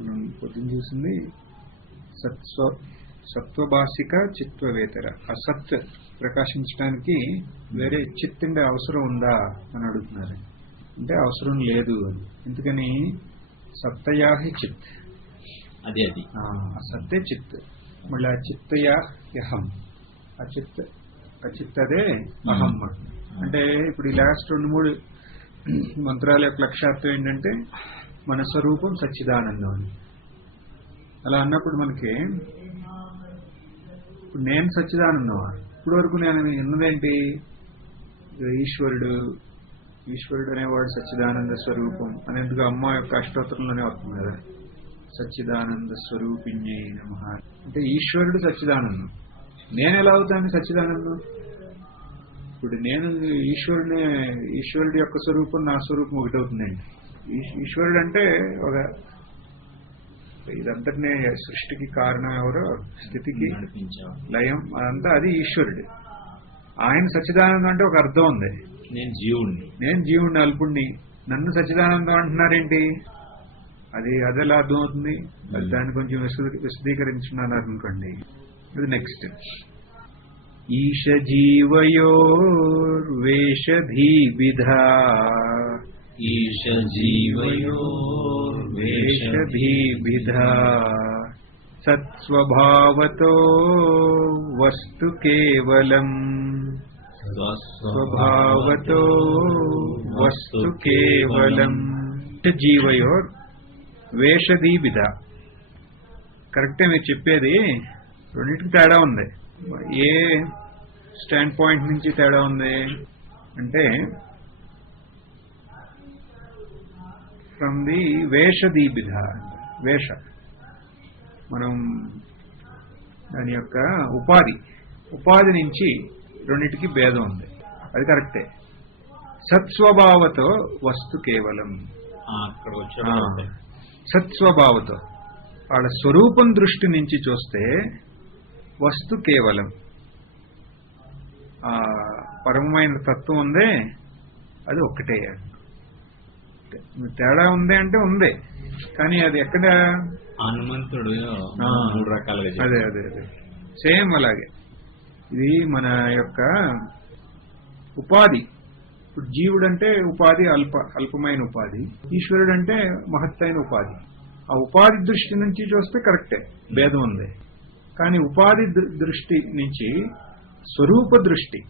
మనం పొద్దున్న చూసింది సత్వభాషిక చిత్వవేతర. ఆ సత్ ప్రకాశించడానికి వేరే చిత్ ఉండే అవసరం ఉందా అని అడుగుతున్నారు. అంటే అవసరం లేదు అని. ఎందుకని సత్తయాహి చిత్, అది ఆ సత్తే చిత్. మళ్ళీ ఆ చిత్తయా యహం, ఆ చిత్ అదే అహం. అంటే ఇప్పుడు ఈ లాస్ట్ 2-3 మంత్రాల యొక్క లక్ష్యార్థం ఏంటంటే మన స్వరూపం సచ్చిదానందం అని. అలా అన్నప్పుడు మనకి ఇప్పుడు నేను సచ్చిదానందమా? ఇప్పుడు వరకు నేను ఉన్నదేంటి? ఈశ్వరుడు అనేవాడు సచ్చిదానంద స్వరూపం అనేందుకు అమ్మ యొక్క అష్టోత్తరంలోనే వస్తుంది కదా, సచ్చిదానంద స్వరూపిణ్యై నమః. అంటే ఈశ్వరుడు సచ్చిదానందం. నేను ఎలా అవుతాను సచ్చిదానందం? ఇప్పుడు నేను ఈశ్వరుడి యొక్క స్వరూపం నా స్వరూపం ఒకటవుతుందండి. ఈశ్వరుడు అంటే ఒక ఇదంతటినే సృష్టికి కారణం ఎవరో, స్థితికి లయం అదంతా అది ఈశ్వరుడు. ఆయన సచ్చిదానందం అంటే ఒక అర్థం ఉంది. నేను జీవుడిని అల్పుణ్ణి, నన్ను సచ్చిదానందం అంటున్నారేంటి? అది అదెలా అర్థం అవుతుంది? దాన్ని కొంచెం విశదీకరించున్నారు అనుకోండి. ఇది నెక్స్ట్. ఈశ జీవయోర్వేషధీవిధా, ఈశ జీవయోర్వేషధీవిధా సత్స్వభావతో వస్తు కేవలం, స్వభావతో వస్తు కేవలం. జీవయోర్ వేషధీవిధ. కరెక్టే మీరు చెప్పేది. రెండింటికి తేడా ఉంది. ఏ స్టాండ్ పాయింట్ నుంచి తేడా ఉంది అంటే ఫ్రమ్ ది వేషధీవిధ. వేష మనం దాని యొక్క ఉపాధి నుంచి రెండింటికి భేదం ఉంది. అది కరెక్టే. సత్స్వభావతో వస్తు కేవలం. సత్స్వభావతో వాళ్ళ స్వరూపం దృష్టి నుంచి చూస్తే వస్తు కేవలం. ఆ పరమమైన తత్వం ఉందే అది ఒక్కటే. తేడా ఉంది అంటే ఉంది, కానీ అది ఎక్కడ? హనుమంతుడు 3 రకాలుగా. అదే సేమ్ అలాగే. ఇది మన యొక్క ఉపాధి. ఇప్పుడు జీవుడు అంటే ఉపాధి అల్పమైన ఉపాధి, ఈశ్వరుడు అంటే మహత్తైన ఉపాధి. ఆ ఉపాధి దృష్టి నుంచి చూస్తే కరెక్టే, భేదం ఉంది. కానీ ఉపాధి దృష్టి నుంచి స్వరూప దృష్టి,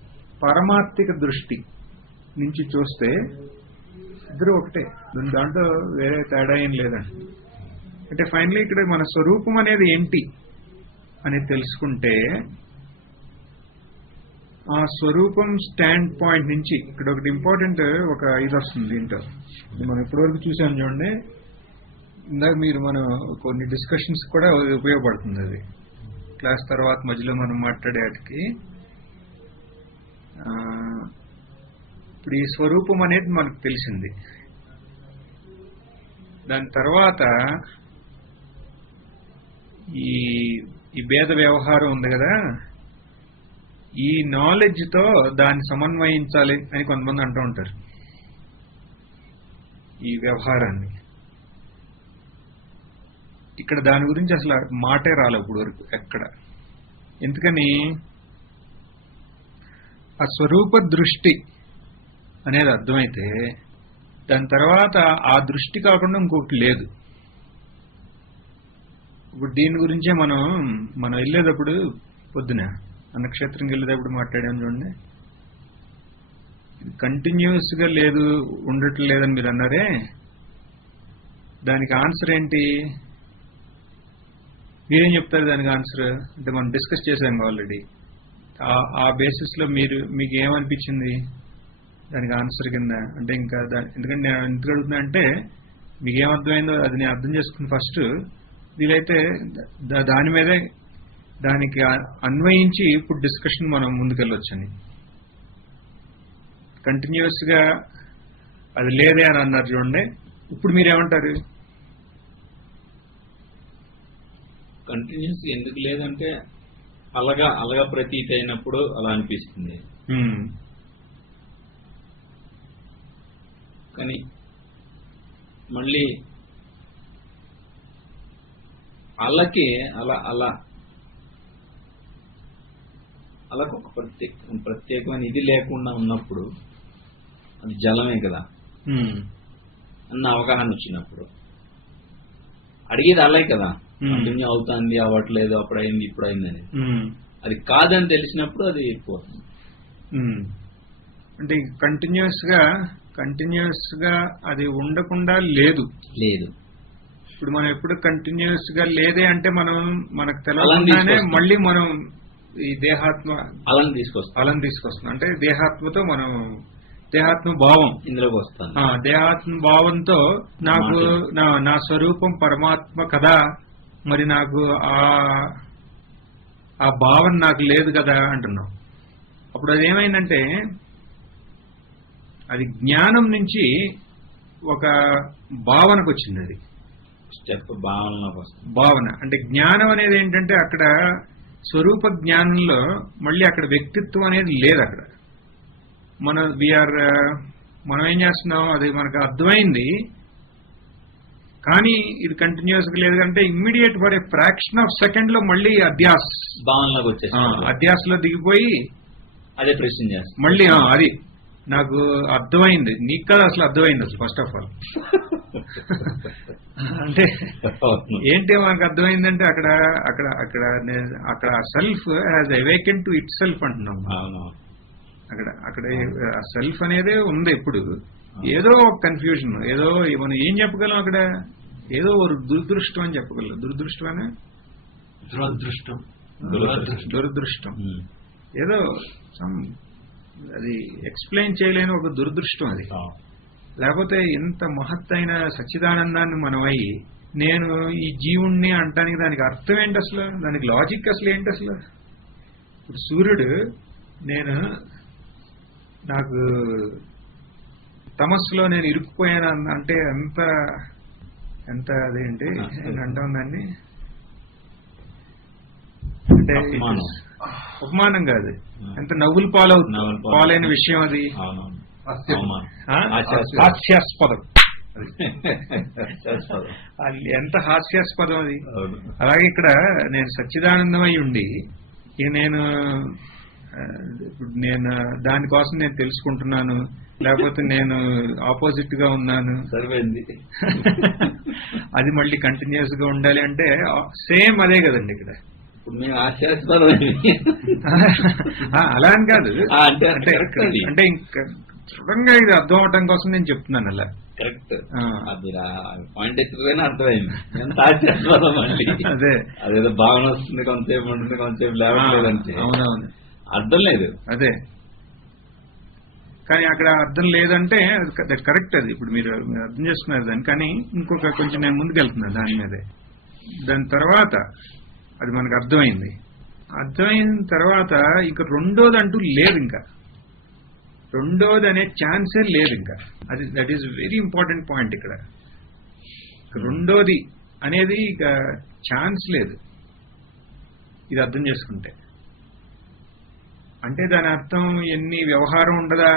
పారమార్థిక దృష్టి నుంచి చూస్తే ఇద్దరు ఒకటే. దాంట్లో వేరే తేడా ఏం లేదండి. అంటే ఫైనలీ ఇక్కడ మన స్వరూపం అనేది ఏంటి అనేది తెలుసుకుంటే ఆ స్వరూపం స్టాండ్ పాయింట్ నుంచి ఇక్కడ ఒకటి ఇంపార్టెంట్ ఒక ఇది వస్తుంది. దీంట్లో మనం ఇప్పటివరకు చూసాం చూడండి. ఇందాక మనం కొన్ని డిస్కషన్స్ కూడా ఉపయోగపడుతుంది. అది క్లాస్ తర్వాత మధ్యలో మనం మాట్లాడేటికి. ఇప్పుడు ఈ స్వరూపం అనేది మనకు తెలిసింది. దాని తర్వాత ఈ భేద వ్యవహారం ఉంది కదా, ఈ నాలెడ్జ్ తో దాన్ని సమన్వయించాలి అని కొంతమంది అంటూ ఉంటారు. ఈ వ్యవహారాన్ని ఇక్కడ దాని గురించి అసలు మాటే రాలేదు ఇప్పుడు వరకు ఎక్కడ. ఎందుకని? ఆ స్వరూప దృష్టి అనేది అర్థమైతే దాని తర్వాత ఆ దృష్టి కాకుండా ఇంకొకటి లేదు. ఇప్పుడు దీని గురించే మనం వెళ్ళేటప్పుడు పొద్దున అన్నక్షేత్రంకి వెళ్ళేటప్పుడు మాట్లాడాం చూడండి. కంటిన్యూస్ గా లేదు, ఉండట్లేదని మీరు అన్నారే, దానికి ఆన్సర్ ఏంటి? మీరేం చెప్తారు దానికి ఆన్సర్? అంటే మనం డిస్కస్ చేసాం ఆల్రెడీ. ఆ బేసిస్ లో మీకు ఏమనిపించింది దానికి ఆన్సర్ కింద? అంటే ఇంకా ఎందుకంటే నేను ఎందుకు అడుగుతున్నా అంటే మీకు ఏమర్థమైందో అది నేను అర్థం చేసుకుని ఫస్ట్ వీలైతే దాని మీదే దానికి అన్వయించి ఇప్పుడు డిస్కషన్ మనం ముందుకెళ్ళొచ్చని. కంటిన్యూస్ గా అది లేదే అని అన్నారు చూడండి. ఇప్పుడు మీరేమంటారు? కంటిన్యూస్ ఎందుకు లేదంటే అలగా ప్రతీతి అయినప్పుడు అలా అనిపిస్తుంది. కానీ మళ్ళీ అలకి అలకు ఒక ప్రత్యేకమైన ఇది లేకుండా ఉన్నప్పుడు అది జలమే కదా అన్న అవగాహన వచ్చినప్పుడు అడిగేది అలే కదా, కంటిన్యూ అవుతుంది, అవ్వట్లేదు, అప్పుడు అయింది ఇప్పుడు అయిందని. అది కాదని తెలిసినప్పుడు అది పోతుంది. అంటే కంటిన్యూస్ గా అది ఉండకుండా లేదు. ఇప్పుడు మనం ఎప్పుడు కంటిన్యూస్ గా లేదే అంటే మనకు తెలవకుండానే మళ్ళీ మనం ఈ దేహాత్మ అలం తీసుకొస్తున్నాం. అంటే దేహాత్మ భావం ఇందులోకి వస్తాను. దేహాత్మ భావంతో నాకు నా స్వరూపం పరమాత్మ కదా, మరి నాకు ఆ భావన నాకు లేదు కదా అంటున్నాం. అప్పుడు అది ఏమైందంటే అది జ్ఞానం నుంచి ఒక భావనకు వచ్చింది. అది స్టెప్ భావన అంటే జ్ఞానం అనేది ఏంటంటే అక్కడ స్వరూప జ్ఞానంలో మళ్ళీ అక్కడ వ్యక్తిత్వం అనేది లేదు. అక్కడ మనం ఏం చేస్తున్నాం, అది మనకు అర్థమైంది కానీ ఇది కంటిన్యూస్ గా లేదు అంటే immediate for a fraction of second లో మళ్ళీ భావనలోకి వచ్చేసి అధ్యాసలో దిగిపోయి అదే ప్రశ్న చేస్తాం మళ్ళీ. అది నాకు అర్థమైంది, నీకు కదా అసలు అర్థమైంది అసలు ఫస్ట్ ఆఫ్ ఆల్. అంటే ఏంటి మనకు అర్థమైందంటే అక్కడ self has awaken to it self అంటున్నాం. అక్కడ సెల్ఫ్ అనేదే ఉంది. ఎప్పుడు ఏదో ఒక కన్ఫ్యూజన్, ఏదో మనం ఏం చెప్పగలం, అక్కడ ఏదో ఒక దురదృష్టం అని చెప్పగలం. దురదృష్టమనే దురదృష్టం ఏదో అది ఎక్స్ప్లెయిన్ చేయలేని ఒక దురదృష్టం అది. లేకపోతే ఎంత మహత్తైన సచ్చిదానందాన్ని మనం అయ్యి నేను ఈ జీవుణ్ణి అంటానికి దానికి అర్థం ఏంటి అసలు, దానికి లాజిక్ అసలు ఏంటి అసలు. ఇప్పుడు సూర్యుడు నాకు తమస్సులో నేను ఇరుక్కుపోయాను అంటే ఎంత అదేంటి అంటాం దాన్ని, అంటే ఉపమానం కాదు, ఎంత నవ్వులు పాలైన విషయం అది. హాస్యాస్పదం, ఎంత హాస్యాస్పదం అది. అలాగే ఇక్కడ నేను సచ్చిదానందమై ఉండి నేను దానికోసం నేను తెలుసుకుంటున్నాను, లేకపోతే నేను ఆపోజిట్ గా ఉన్నాను, సరిపోయింది. అది మళ్ళీ కంటిన్యూస్ గా ఉండాలి అంటే సేమ్ అదే కదండి ఇక్కడ. ఇప్పుడు మేము హాస్యాస్పదం అలా అని కాదు, అంటే ఇంకా దృఢంగా ఇది అర్థం అవటం కోసం నేను చెప్తున్నాను. అలా కరెక్ట్, పాయింట్ ఎక్కువైనా అర్థమైంది. ఎంత హాస్యాస్పదం అండి. అదేదో భావన వస్తుంది, కొంతసేపు ఉంటుంది, కొంతసేపు లేవట్లేదంటే అవునవును అర్థం లేదు. అదే కానీ అక్కడ అర్థం లేదంటే కరెక్ట్. అది ఇప్పుడు మీరు అర్థం చేసుకున్నారు దాన్ని. కానీ ఇంకొక కొంచెం నేను ముందుకెళ్తున్నాను దాని మీదే. దాని తర్వాత అది మనకు అర్థమైంది. అర్థమైన తర్వాత ఇంకా రెండోది అంటూ లేదు, ఇంకా రెండోది అనే ఛాన్సే లేదు ఇంకా. అది that is very important point ఇక్కడ. రెండోది అనేది ఇక ఛాన్స్ లేదు ఇది అర్థం చేసుకుంటే. అంటే దాని అర్థం ఎన్ని వ్యవహారం ఉండదా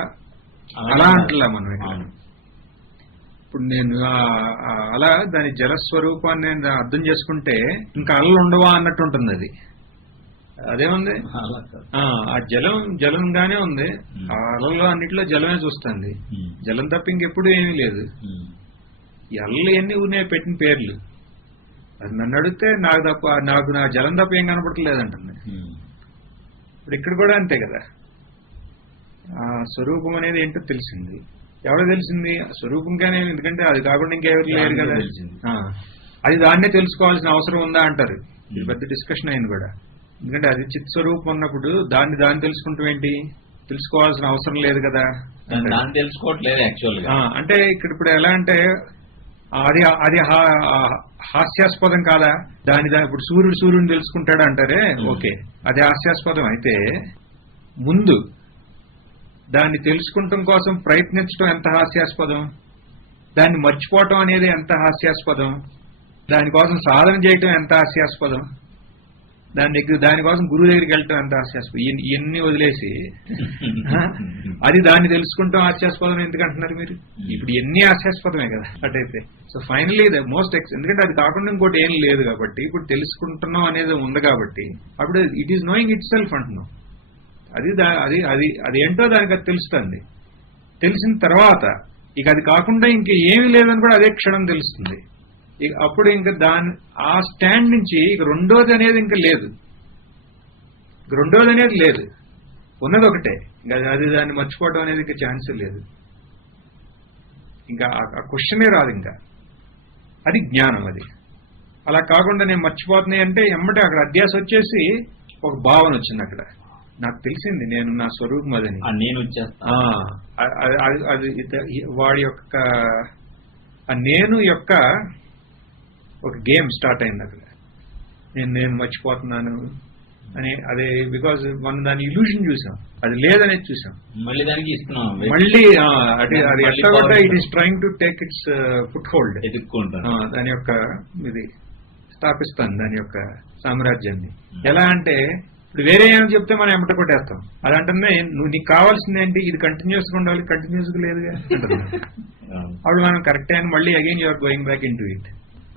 అలా అంటలా మనం ఇక్కడ. ఇప్పుడు నేను అలా దాని జలస్వరూపాన్ని నేను అర్థం చేసుకుంటే ఇంకా అలలు ఉండవా అన్నట్టు ఉంటుంది. అది అదేముంది, ఆ జలంగానే ఉంది. ఆ అలల్లో అన్నిట్లో జలమే చూస్తుంది, జలం తప్ప ఇంకెప్పుడు ఏమీ లేదు. ఈ అలలు ఎన్ని ఉన్నాయి పెట్టిన పేర్లు. అది నన్ను అడిగితే నాకు నా జలం తప్ప ఏం కనపడలేదంటుంది. ఇప్పుడు ఇక్కడ కూడా అంతే కదా. ఆ స్వరూపం అనేది ఏంటో తెలిసింది. ఎవరో తెలిసింది స్వరూపంగానే, ఎందుకంటే అది కాకుండా ఇంకెవరు లేరు కదా. అది దాన్నే తెలుసుకోవాల్సిన అవసరం ఉందా అంటారు. ఇది పెద్ద డిస్కషన్ అయింది కూడా. ఎందుకంటే అది చిత్ స్వరూపం ఉన్నప్పుడు దాన్ని తెలుసుకుంటాం ఏంటి, తెలుసుకోవాల్సిన అవసరం లేదు కదా. తెలుసుకోవట్లేదు యాక్చువల్ గా. అంటే ఇప్పుడు ఎలా అంటే అది హాస్యాస్పదం కాదా. ఇప్పుడు సూర్యుడిని తెలుసుకుంటాడు అంటారే, ఓకే అది హాస్యాస్పదం అయితే ముందు దాన్ని తెలుసుకుంటాం కోసం ప్రయత్నించడం ఎంత హాస్యాస్పదం, దాన్ని మర్చిపోవటం అనేది ఎంత హాస్యాస్పదం, దానికోసం సాధన చేయటం ఎంత హాస్యాస్పదం. దానికోసం గురువు దగ్గరికి వెళ్ళటం ఎంత హాస్యాస్పదం. ఇవన్నీ వదిలేసి అది దాన్ని తెలుసుకుంటాం హాస్యాస్పదం ఎందుకు అంటున్నారు మీరు? ఇప్పుడు ఎన్ని హాస్యాస్పదమే కదా అటైతే. సో ఫైనలీ ద మోస్ట్ ఎందుకంటే అది కాకుండా ఇంకోటి ఏం లేదు కాబట్టి, ఇప్పుడు తెలుసుకుంటున్నాం అనేది ఉంది కాబట్టి అప్పుడు it is knowing it self అంటున్నాం. అది ఏంటో దానికి అది తెలుస్తుంది. తెలిసిన తర్వాత ఇక అది కాకుండా ఇంక ఏమీ లేదని కూడా అదే క్షణం తెలుస్తుంది. ఇక అప్పుడు ఇంకా ఆ స్టాండ్ నుంచి ఇక రెండోది అనేది ఇంకా లేదు. రెండోది అనేది లేదు, ఉన్నది ఒకటే. ఇంకా అది దాన్ని మర్చిపోవడం అనేది ఇంకా ఛాన్సే లేదు. ఇంకా ఆ క్వశ్చనే రాదు. ఇంకా అది జ్ఞానం. అది అలా కాకుండా నేను మర్చిపోతున్నాయి అంటే ఎమ్మటే అక్కడ అధ్యాస వచ్చేసి ఒక భావన వచ్చింది. అక్కడ నాకు తెలిసింది నేను నా స్వరూపం అదని, నేను వచ్చేస్తా. అది వాడి యొక్క నేను యొక్క ఒక గేమ్ స్టార్ట్ అయింది అక్కడ. నేను మర్చిపోతున్నాను అని. అదే బికాజ్ మనం దాని ఇల్యూషన్ చూసాం, అది లేదనేది చూసాం. మళ్ళీ దానికి ఇస్తున్నాం. మళ్ళీ అది ఎట్లా it is trying to take its foothold. ఎదుర్కొంటాను దాని యొక్క ఇది స్థాపిస్తాను, దాని యొక్క సామ్రాజ్యాన్ని. ఎలా అంటే ఇప్పుడు వేరే ఏమో చెప్తే మనం ఎమ్మట కొట్టేస్తాం. అదంటే నీకు కావాల్సింది ఏంటి, ఇది కంటిన్యూస్ గా ఉండాలి, కంటిన్యూస్ గా లేదుగా అంటున్నాం. అప్పుడు మనం కరెక్ట్ అని మళ్ళీ again you're going back in to it.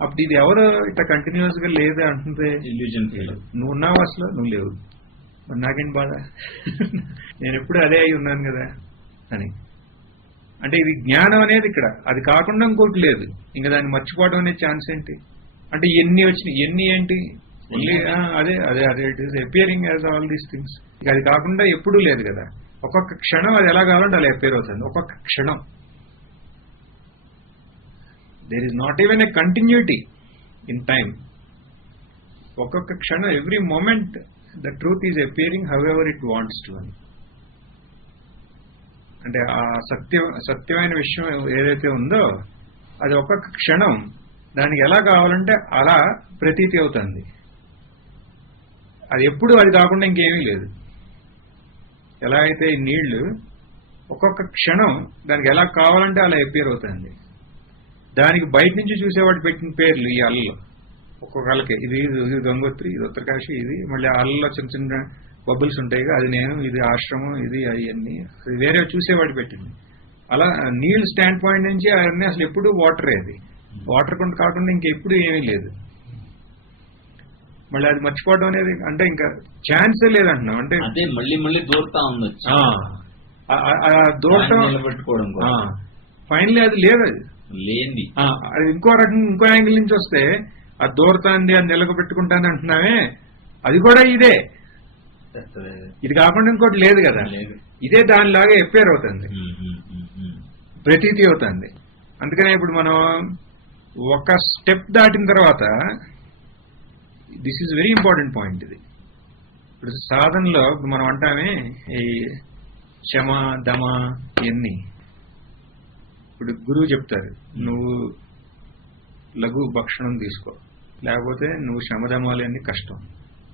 అప్పుడు ఇది ఎవరు ఇట్లా కంటిన్యూస్ గా లేదు అంటుంటే ఇల్యూజన్ ఫీల్. నువ్వు ఉన్నావు అసలు, నువ్వు లేవు, మరి నాకేంటి బాధ, నేను ఎప్పుడు అదే అయి ఉన్నాను కదా అని. అంటే ఇది జ్ఞానం అనేది ఇక్కడ. అది కాకుండా ఇంకోటి లేదు. ఇంకా దాన్ని మర్చిపోవడం అనే ఛాన్స్ ఏంటి? అంటే ఎన్ని వచ్చినాయి, ఎన్ని ఏంటి, అదే అదే అదే it is appearing as all these things. ఇక అది కాకుండా ఎప్పుడూ లేదు కదా. ఒక్కొక్క క్షణం అది ఎలా కావాలంటే అలా అపియర్ అవుతుంది. ఒక్కొక్క క్షణం there is not even a continuity in time. ఒక్కొక్క క్షణం every moment the truth is appearing however it wants to. అంటే ఆ సత్యమైన విషయం ఏదైతే ఉందో అది ఒక్కొక్క క్షణం దానికి ఎలా కావాలంటే అలా ప్రతీతి అవుతుంది. అది ఎప్పుడు అది కాకుండా ఇంకేమీ లేదు. ఎలా అయితే ఈ నీళ్లు ఒక్కొక్క క్షణం దానికి ఎలా కావాలంటే అలా అపియర్ అవుతుంది. దానికి బయట నుంచి చూసేవాడు పెట్టిన పేర్లు ఈ అల్లలో. ఒక్కొక్క అల్లకి ఇది గంగోత్రి, ఇది ఉత్తరకాశి, ఇది మళ్ళీ అల్లలో చిన్న చిన్న బబుల్స్ ఉంటాయి, అది నేను, ఇది ఆశ్రమం, ఇది అవన్నీ అది వేరే చూసేవాడు పెట్టింది. అలా నీళ్ళు స్టాండ్ పాయింట్ నుంచి అవన్నీ అసలు ఎప్పుడు వాటరే. అది వాటర్ కొంత కాకుండా ఇంకెప్పుడు ఏమీ లేదు. మళ్ళీ అది మర్చిపోవడం అనేది అంటే ఇంకా ఛాన్సే లేదంటున్నాం. అంటే అదే మళ్ళీ మళ్ళీ దూరతా ఉంది. దూరటం నిలబెట్టుకోవడం ఫైనలీ అది లేదు. అది లేని అది ఇంకో రకం, ఇంకో యాంగిల్ నుంచి వస్తే అది దూరతాంది, అది నిలబెట్టుకుంటాను అంటున్నామే, అది కూడా ఇదే. ఇది కాకుండా ఇంకోటి లేదు కదా. ఇదే దానిలాగా ఎప్పేర్ అవుతుంది, ప్రతీతి అవుతుంది. అందుకనే ఇప్పుడు మనం ఒక స్టెప్ దాటిన తర్వాత this is very important point. ఇది ఇప్పుడు సాధనలో మనం అంటామే ఈ శమ దమ ఇవన్నీ. ఇప్పుడు గురువు చెప్తారు నువ్వు లఘు భక్షణం తీసుకో, లేకపోతే నువ్వు శమదమాలన్నీ కష్టం,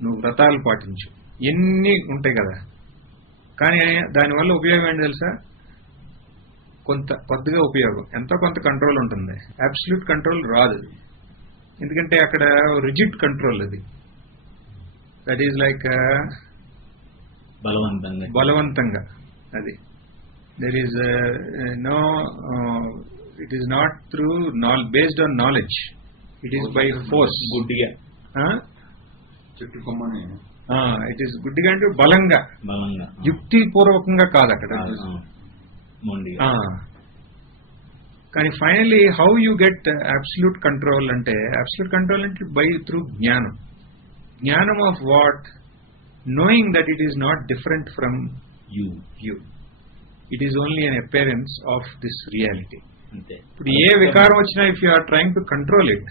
నువ్వు వ్రతాలు పాటించు, ఎన్ని ఉంటాయి కదా. కానీ దానివల్ల ఉపయోగం ఏంటి తెలుసా? కొద్దిగా ఉపయోగం, ఎంతో కొంత కంట్రోల్ ఉంటుంది. అబ్సల్యూట్ కంట్రోల్ రాదు. ఎందుకంటే అక్కడ రిజిడ్ కంట్రోల్. అది దట్ ఈజ్ లైక్ బలవంతంగా. అది there is no it is not through based on knowledge, it is by force. గుడ్డిగా చెట్టుకొమ్మని it is గుడ్డిగా అంటే బలంగా, యుక్తి పూర్వకంగా కాదు అక్కడ. కానీ finally how you get absolute control అంటే బై త్రూ జ్ఞానం. జ్ఞానం of what? knowing that it is not different from you. It is only an appearance of this reality. ఇప్పుడు ఏ వికారం వచ్చినా if you are trying to control it,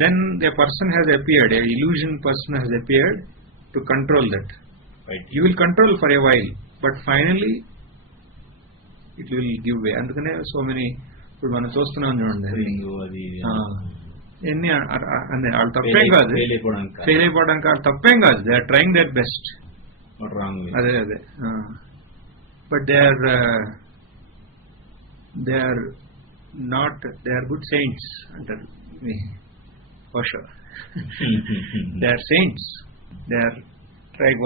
then a person has appeared, a illusion person has appeared to control that. Right. You will control for a while, but finally it will give way. అందుకనే so many ఇప్పుడు మనం చూస్తున్నాం చూడండి, ఎన్ని వాళ్ళు తప్పేం కాదు, fail అయిపోవడానికి వాళ్ళు తప్పేం కాదు. They are trying their best. అదే but they are not, they are good saints అంటారు. Osho. They are saints. They are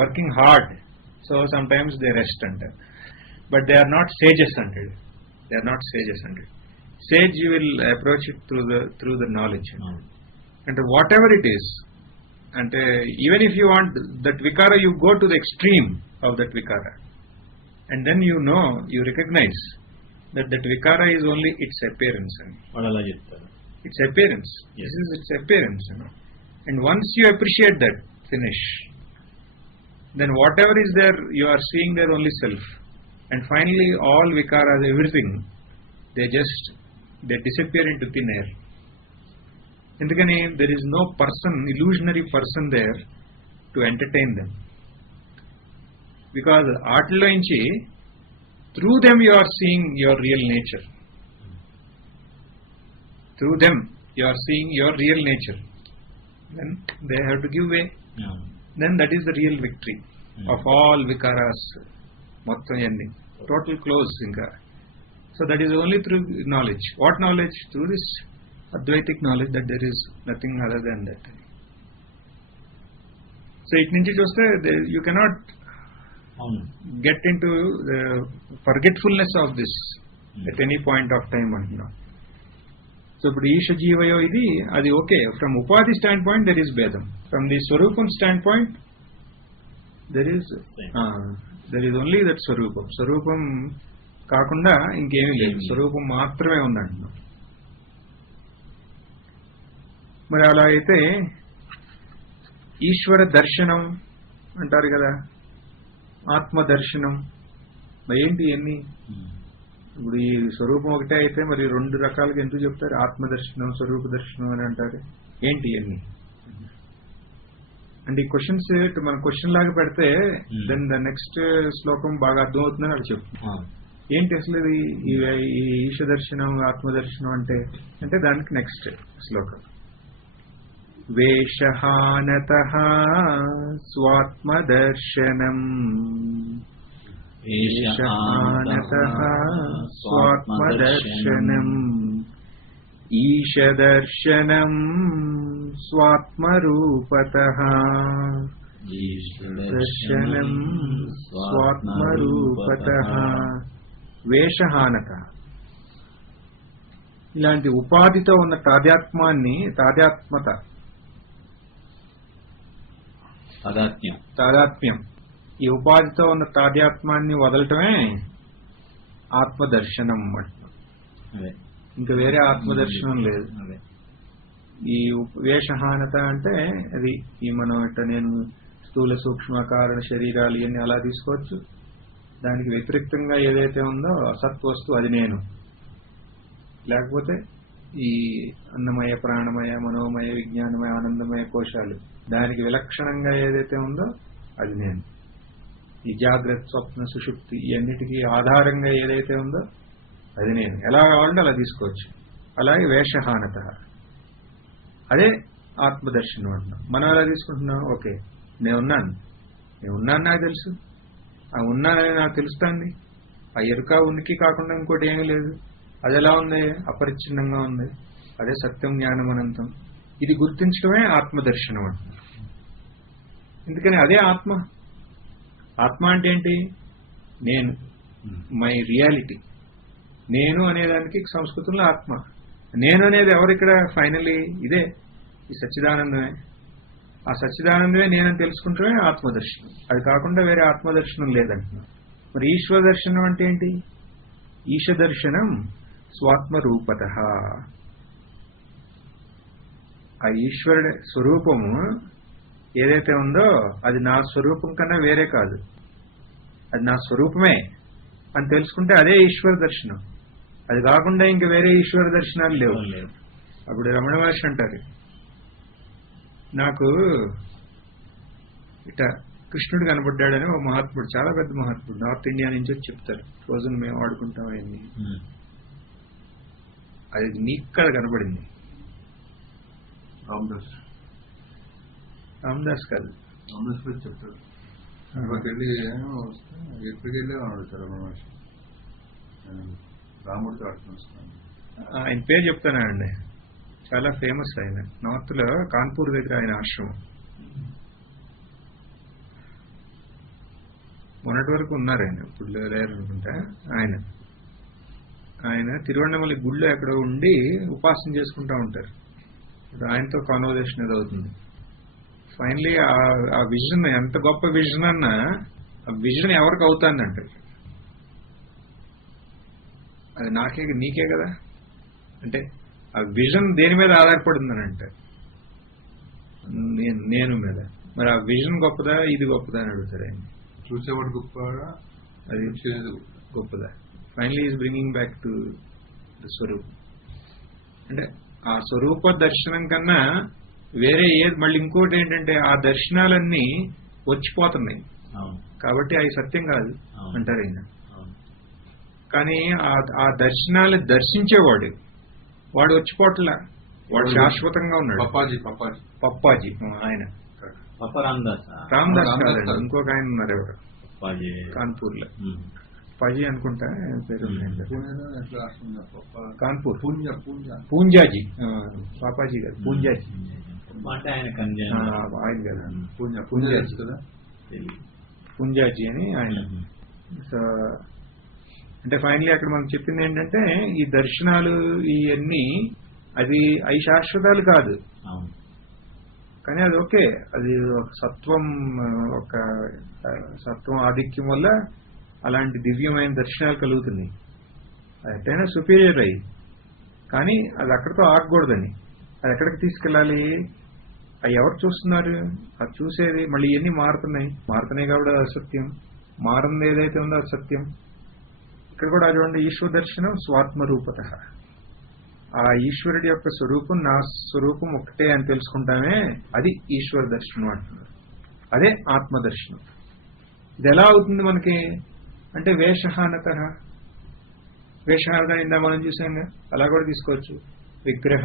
working hard. So sometimes they rest under. But they are not sages under. They are not sages under. Sage, you will approach it through the knowledge. And whatever it is, and even if you want that vikara, you go to the extreme of that vikara. And then you recognize that vikara is only its appearance. Its appearance. Yes. This is its appearance. And once you appreciate that, finish. Then whatever is there, you are seeing there only self. And finally, all vikaras, everything, they disappear into thin air. Endukani, there is no person, illusionary person there to entertain them. Because ఆటల్లో నుంచి through them you are seeing your real nature. Through them you are seeing your real nature. Then they have to give way. Then that is the real victory of all vikaras. Mottam ending. Total close inka. So that is only through knowledge. What knowledge? Through this Advaitic knowledge that there is nothing other than that. So it nunchi chuste you cannot get into the forgetfulness of this at any point of time. So ఇప్పుడు ఈశ జీవయో ఇది అది okay. From ఉపాధి stand point there is భేదం. From the స్వరూపం stand point there is only that స్వరూపం. స్వరూపం కాకుండా ఇంకేమీ లేదు, స్వరూపం మాత్రమే ఉందంటున్నాం. మరి అలా అయితే ఈశ్వర దర్శనం అంటారు కదా, ఆత్మ దర్శనం. మరి ఏంటి ఇవన్నీ? ఇప్పుడు ఈ స్వరూపం ఒకటే అయితే మరి రెండు రకాలుగా ఎందుకు చెప్తారు? ఆత్మదర్శనం, స్వరూప దర్శనం అని అంటారు. ఏంటి ఇవన్నీ అంటే ఈ క్వశ్చన్స్ మన క్వశ్చన్ లాగా పెడితే దెన్ ద నెక్స్ట్ శ్లోకం బాగా అర్థమవుతుందని అది చెప్తున్నాం. ఏంటి అసలు ఈ ఈశ దర్శనం, ఆత్మదర్శనం అంటే దానికి నెక్స్ట్ శ్లోకం. వేషహానతః స్వాత్మదర్శనం, వేషహానతః స్వాత్మదర్శనం, ఈశదర్శనం స్వాత్మరూపతః, దర్శనం స్వాత్మరూపతః. వేషహానత, ఇలాంటి ఉపాధితో ఉన్న తాదాత్మ్యం, ఈ ఉపాధితో ఉన్న తాదాత్మ్యాన్ని వదలటమే ఆత్మదర్శనం అంటున్నాం. ఇంకా వేరే ఆత్మదర్శనం లేదు. ఈ వేషహానత అంటే అది ఈ మనం నేను స్థూల సూక్ష్మ కారణ శరీరాలు ఇవన్నీ అలా తీసుకోవచ్చు. దానికి వ్యతిరేక్తంగా ఏదైతే ఉందో అసత్ వస్తువు అది నేను. లేకపోతే ఈ అన్నమయ, ప్రాణమయ, మనోమయ, విజ్ఞానమయ, ఆనందమయ కోశాలు, దానికి విలక్షణంగా ఏదైతే ఉందో అది నేను. ఈ జాగ్రత్త, స్వప్న, సుషుప్తి ఇవన్నిటికీ ఆధారంగా ఏదైతే ఉందో అది నేను. ఎలా కావాలంటే అలా తీసుకోవచ్చు. అలాగే వేషహానత అదే ఆత్మదర్శనం అంటున్నాం. మనం ఎలా తీసుకుంటున్నాం? ఓకే, నేనున్నాను నాకు తెలుసు, ఆ ఉన్నానని నాకు తెలుస్తుంది. ఆ ఎరుక ఉనికి కాకుండా ఇంకోటి ఏమీ లేదు. అది ఎలా ఉంది? అపరిచ్ఛిన్నంగా ఉంది. అదే సత్యం, జ్ఞానం, అనంతం. ఇది గుర్తించడమే ఆత్మదర్శనం అంటున్నాం. ఎందుకని అదే ఆత్మ. ఆత్మ అంటే ఏంటి? నేను, మై రియాలిటీ. నేను అనేదానికి సంస్కృతంలో ఆత్మ. నేను అనేది ఎవరు ఇక్కడ? ఫైనల్లీ ఇదే, ఈ సచ్చిదానందమే. ఆ సచ్చిదానందమే నేనని తెలుసుకుంటమే ఆత్మదర్శనం. అది కాకుండా వేరే ఆత్మదర్శనం లేదంటున్నాం. మరి ఈశ్వర దర్శనం అంటే ఏంటి? ఈశ దర్శనం స్వాత్మరూపతః. ఆ ఈశ్వరుడి స్వరూపము ఏదైతే ఉందో అది నా స్వరూపం కన్నా వేరే కాదు, అది నా స్వరూపమే అని తెలుసుకుంటే అదే ఈశ్వర దర్శనం. అది కాకుండా ఇంక వేరే ఈశ్వర దర్శనాలు లేవు. అప్పుడు రమణ మహర్షి అంటారు, నాకు ఇట కృష్ణుడు కనబడ్డాడని ఒక మహాత్ముడు, చాలా పెద్ద మహాత్ముడు, నార్త్ ఇండియా నుంచి వచ్చి చెప్తారు. రోజున మేము వాడుకుంటాం ఆయన్ని. అది నీక్కడ కనబడింది. రామదాస్ కాదు, చెప్తారు. ఎక్కడికి వెళ్ళి ఆడుతారు రాముడితో ఆడుతున్నాను. ఆయన పేరు చెప్తానండి. చాలా ఫేమస్ ఆయన. నార్త్ లో కాన్పూర్ దగ్గర ఆయన ఆశ్రమం. మొన్నటి వరకు ఉన్నారు ఆయన, ఇప్పుడు లేరు అనుకుంటా. ఆయన తిరువణ్ణమలై గుళ్ళో ఎక్కడో ఉండి ఉపాసన చేసుకుంటా ఉంటారు. ఇప్పుడు ఆయనతో కాన్వర్జేషన్ ఏదో అవుతుంది. ఫైనలీ ఆ విజన్ ఎంత గొప్ప విజన్ అన్నా ఆ విజన్ ఎవరికి అవుతుందంటే అది నీకే కదా. అంటే ఆ విజన్ దేని మీద ఆధారపడుతుందనంటే నేను మీద. మరి ఆ విజన్ గొప్పదా ఇది గొప్పదా అని అడుగుతారు ఆయన. చూసేవాడు గొప్పగా, అది గొప్పదా. Finally is bringing back to the స్వరూపం. అంటే ఆ స్వరూప దర్శనం కన్నా వేరే ఏది. మళ్ళీ ఇంకోటి ఏంటంటే ఆ దర్శనాలన్నీ వచ్చిపోతున్నాయి కాబట్టి అవి సత్యం కాదు అంటారు ఆయన. కానీ ఆ దర్శనాలు దర్శించేవాడు వాడు వచ్చిపోవట్లా, వాడు శాశ్వతంగా ఉన్నాడు. పప్పాజీ ఆయన రామదాస్ కాదండి, ఇంకొక ఆయన ఉన్నారు ఎవరు కాన్పూర్ లో. పప్పాజీ అనుకుంటా పేరు. కాన్పూర్ పూంజాజీ, పాపాజీ కాదు పూంజాజీ ఆయన కదా, పూంజాజీ కదా, పూంజాజీ అని ఆయన. సో అంటే ఫైనలీ అక్కడ మనం చెప్పింది ఏంటంటే ఈ దర్శనాలు ఇవన్నీ అది శాశ్వతాలు కాదు, కానీ అది ఓకే. అది ఒక సత్వం ఆధిక్యం వల్ల అలాంటి దివ్యమైన దర్శనాలు కలుగుతున్నాయి. ఎట్టయినా సుపీరియర్ అయ్యి, కానీ అది అక్కడితో ఆగకూడదని. అది ఎక్కడికి తీసుకెళ్ళాలి? అవి ఎవరు చూస్తున్నారు? అది చూసేది మళ్ళీ ఇవన్నీ మారుతున్నాయి కాబట్టి అది అసత్యం. మారింది ఏదైతే ఉందో అది సత్యం. ఇక్కడ కూడా చూడండి, ఈశ్వర దర్శనం స్వాత్మరూపత. ఆ ఈశ్వరుడి యొక్క స్వరూపం నా స్వరూపం ఒకటే అని తెలుసుకుంటామే, అది ఈశ్వర దర్శనం అంటున్నారు. అదే ఆత్మదర్శనం. ఇది ఎలా అవుతుంది మనకి అంటే వేషహానత. వేషహానత ఇందా మనం చూసాం, అలా కూడా తీసుకోవచ్చు. విగ్రహ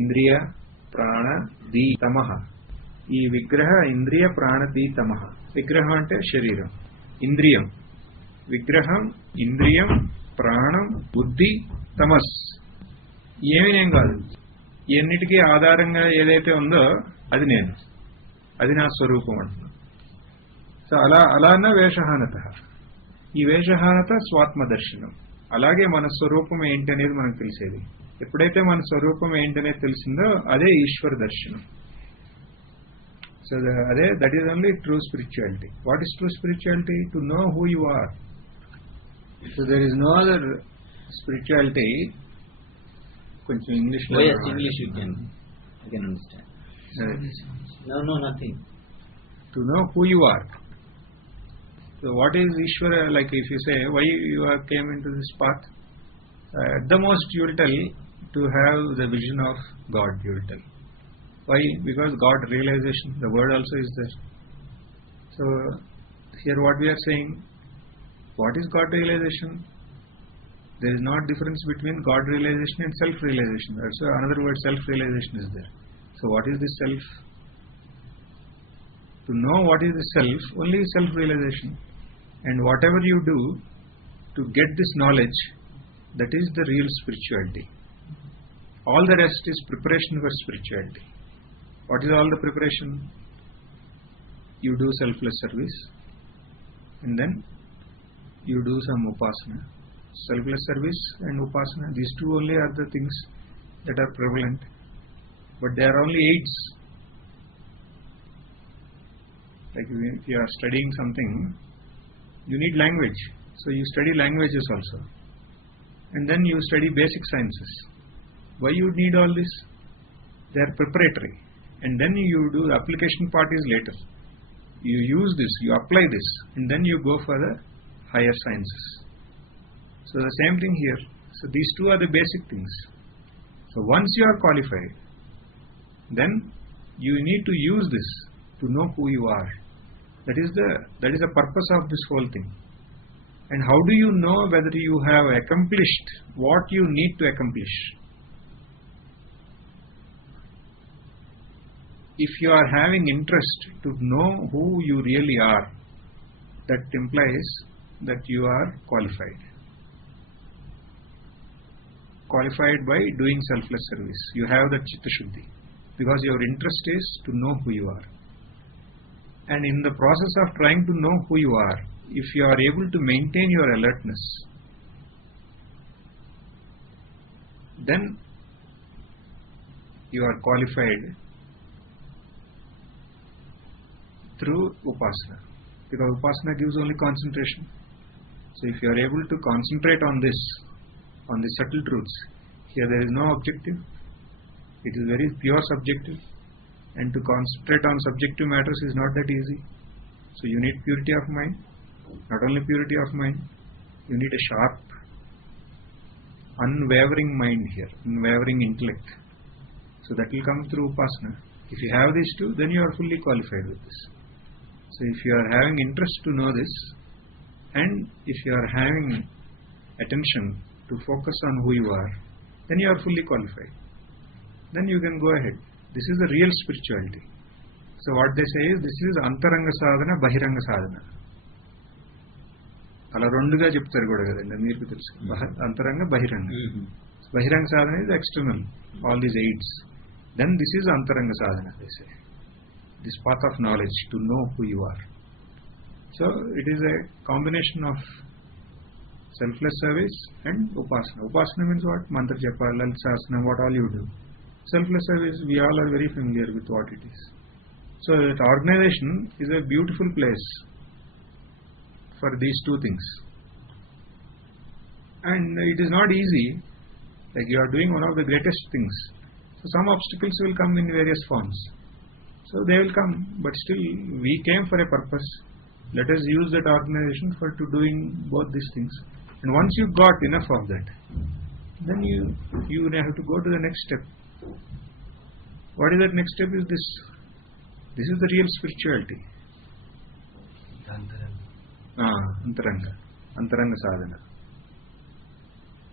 ఇంద్రియ ప్రాణ దీతమ. ఈ విగ్రహ ఇంద్రియ ప్రాణ దీతమ. విగ్రహం అంటే శరీరం, ఇంద్రియం, విగ్రహం ఇంద్రియం ప్రాణం బుద్ధి తమస్. ఏమీ కాదు, ఇవన్నిటికీ ఆధారంగా ఏదైతే ఉందో అది నేను, అది నా స్వరూపం అంటున్నాను. సో అలానే వేషహానత. ఈ వేషహానత స్వాత్మ దర్శనం. అలాగే మన స్వరూపం ఏంటి అనేది మనకు తెలిసేది. ఎప్పుడైతే మన స్వరూపం ఏంటనేది తెలిసిందో అదే ఈశ్వర దర్శనం. సో అదే that is only true spirituality. What is true spirituality? To know who you are. So there is no other spirituality. కొంచెం ఇంగ్లీష్ లో to know who you are. So what is Ishvara? Like if you say why you came into this path, at the most you will tell to have the vision of God. You will tell why? Because God realization, the word also is there. So here what we are saying, what is God realization? There is not difference between God realization and self realization. Also another word, self realization, is there. So what is this self? To know what is the self, only self realization. And whatever you do to get this knowledge, that is the real spirituality. All the rest is preparation for spirituality. What is all the preparation? You do selfless service, and then you do some upasana. Selfless service and upasana, these two only are the things that are prevalent, but they are only aids. Like if you are studying something, you need language, so you study languages also, and then you study basic sciences. Why you need all this? They are preparatory, and then you do the application part is later. You use this, you apply this, and then you go for the higher sciences. So the same thing here. So these two are the basic things. So once you are qualified, then you need to use this to know who you are. That is the purpose of this whole thing. And how do you know whether you have accomplished what you need to accomplish? If you are having interest to know who you really are, that implies that you are qualified. qualified by doing selfless service. You have that chitta shuddhi because your interest is to know who you are. And in the process of trying to know who you are, if you are able to maintain your alertness, then you are qualified through upasana, because upasana gives only concentration. So if you are able to concentrate on this, on the subtle truths, here there is no objective, it is very pure subjective, and to concentrate on subjective matters is not that easy. So you need purity of mind. Not only purity of mind, you need a sharp, unwavering mind here, unwavering intellect. So that will come through upasana. If you have these two, then you are fully qualified with this. So if you are having interest to know this, and if you are having attention to focus on who you are, then you are fully qualified. Then you can go ahead. This is the real spirituality. So what they say is, this is antaranga sadhana, bahiranga sadhana. అలా రెండుగా చెప్తారు కూడా కదండి, మీకు తెలుసు. అంతరంగ బహిరంగ. బహిరంగ సాధన is external, all these aids. Then this is antaranga sadhana, they say. This path of knowledge, to know who you are. So it is a combination of selfless service and upasana. Upasana means what? Mantra japa, lalita sahasranam, what all you do. Selfless service, we all are very familiar with what it is. So that organization is a beautiful place for these two things. And it is not easy, like you are doing one of the greatest things. So some obstacles will come in various forms. So they will come, but still we came for a purpose. Let us use that organization for to doing both these things. And once you got enough of that, then you have to go to the next step. What is that next step? Is this? This is the real spirituality. Antaranga sadhana.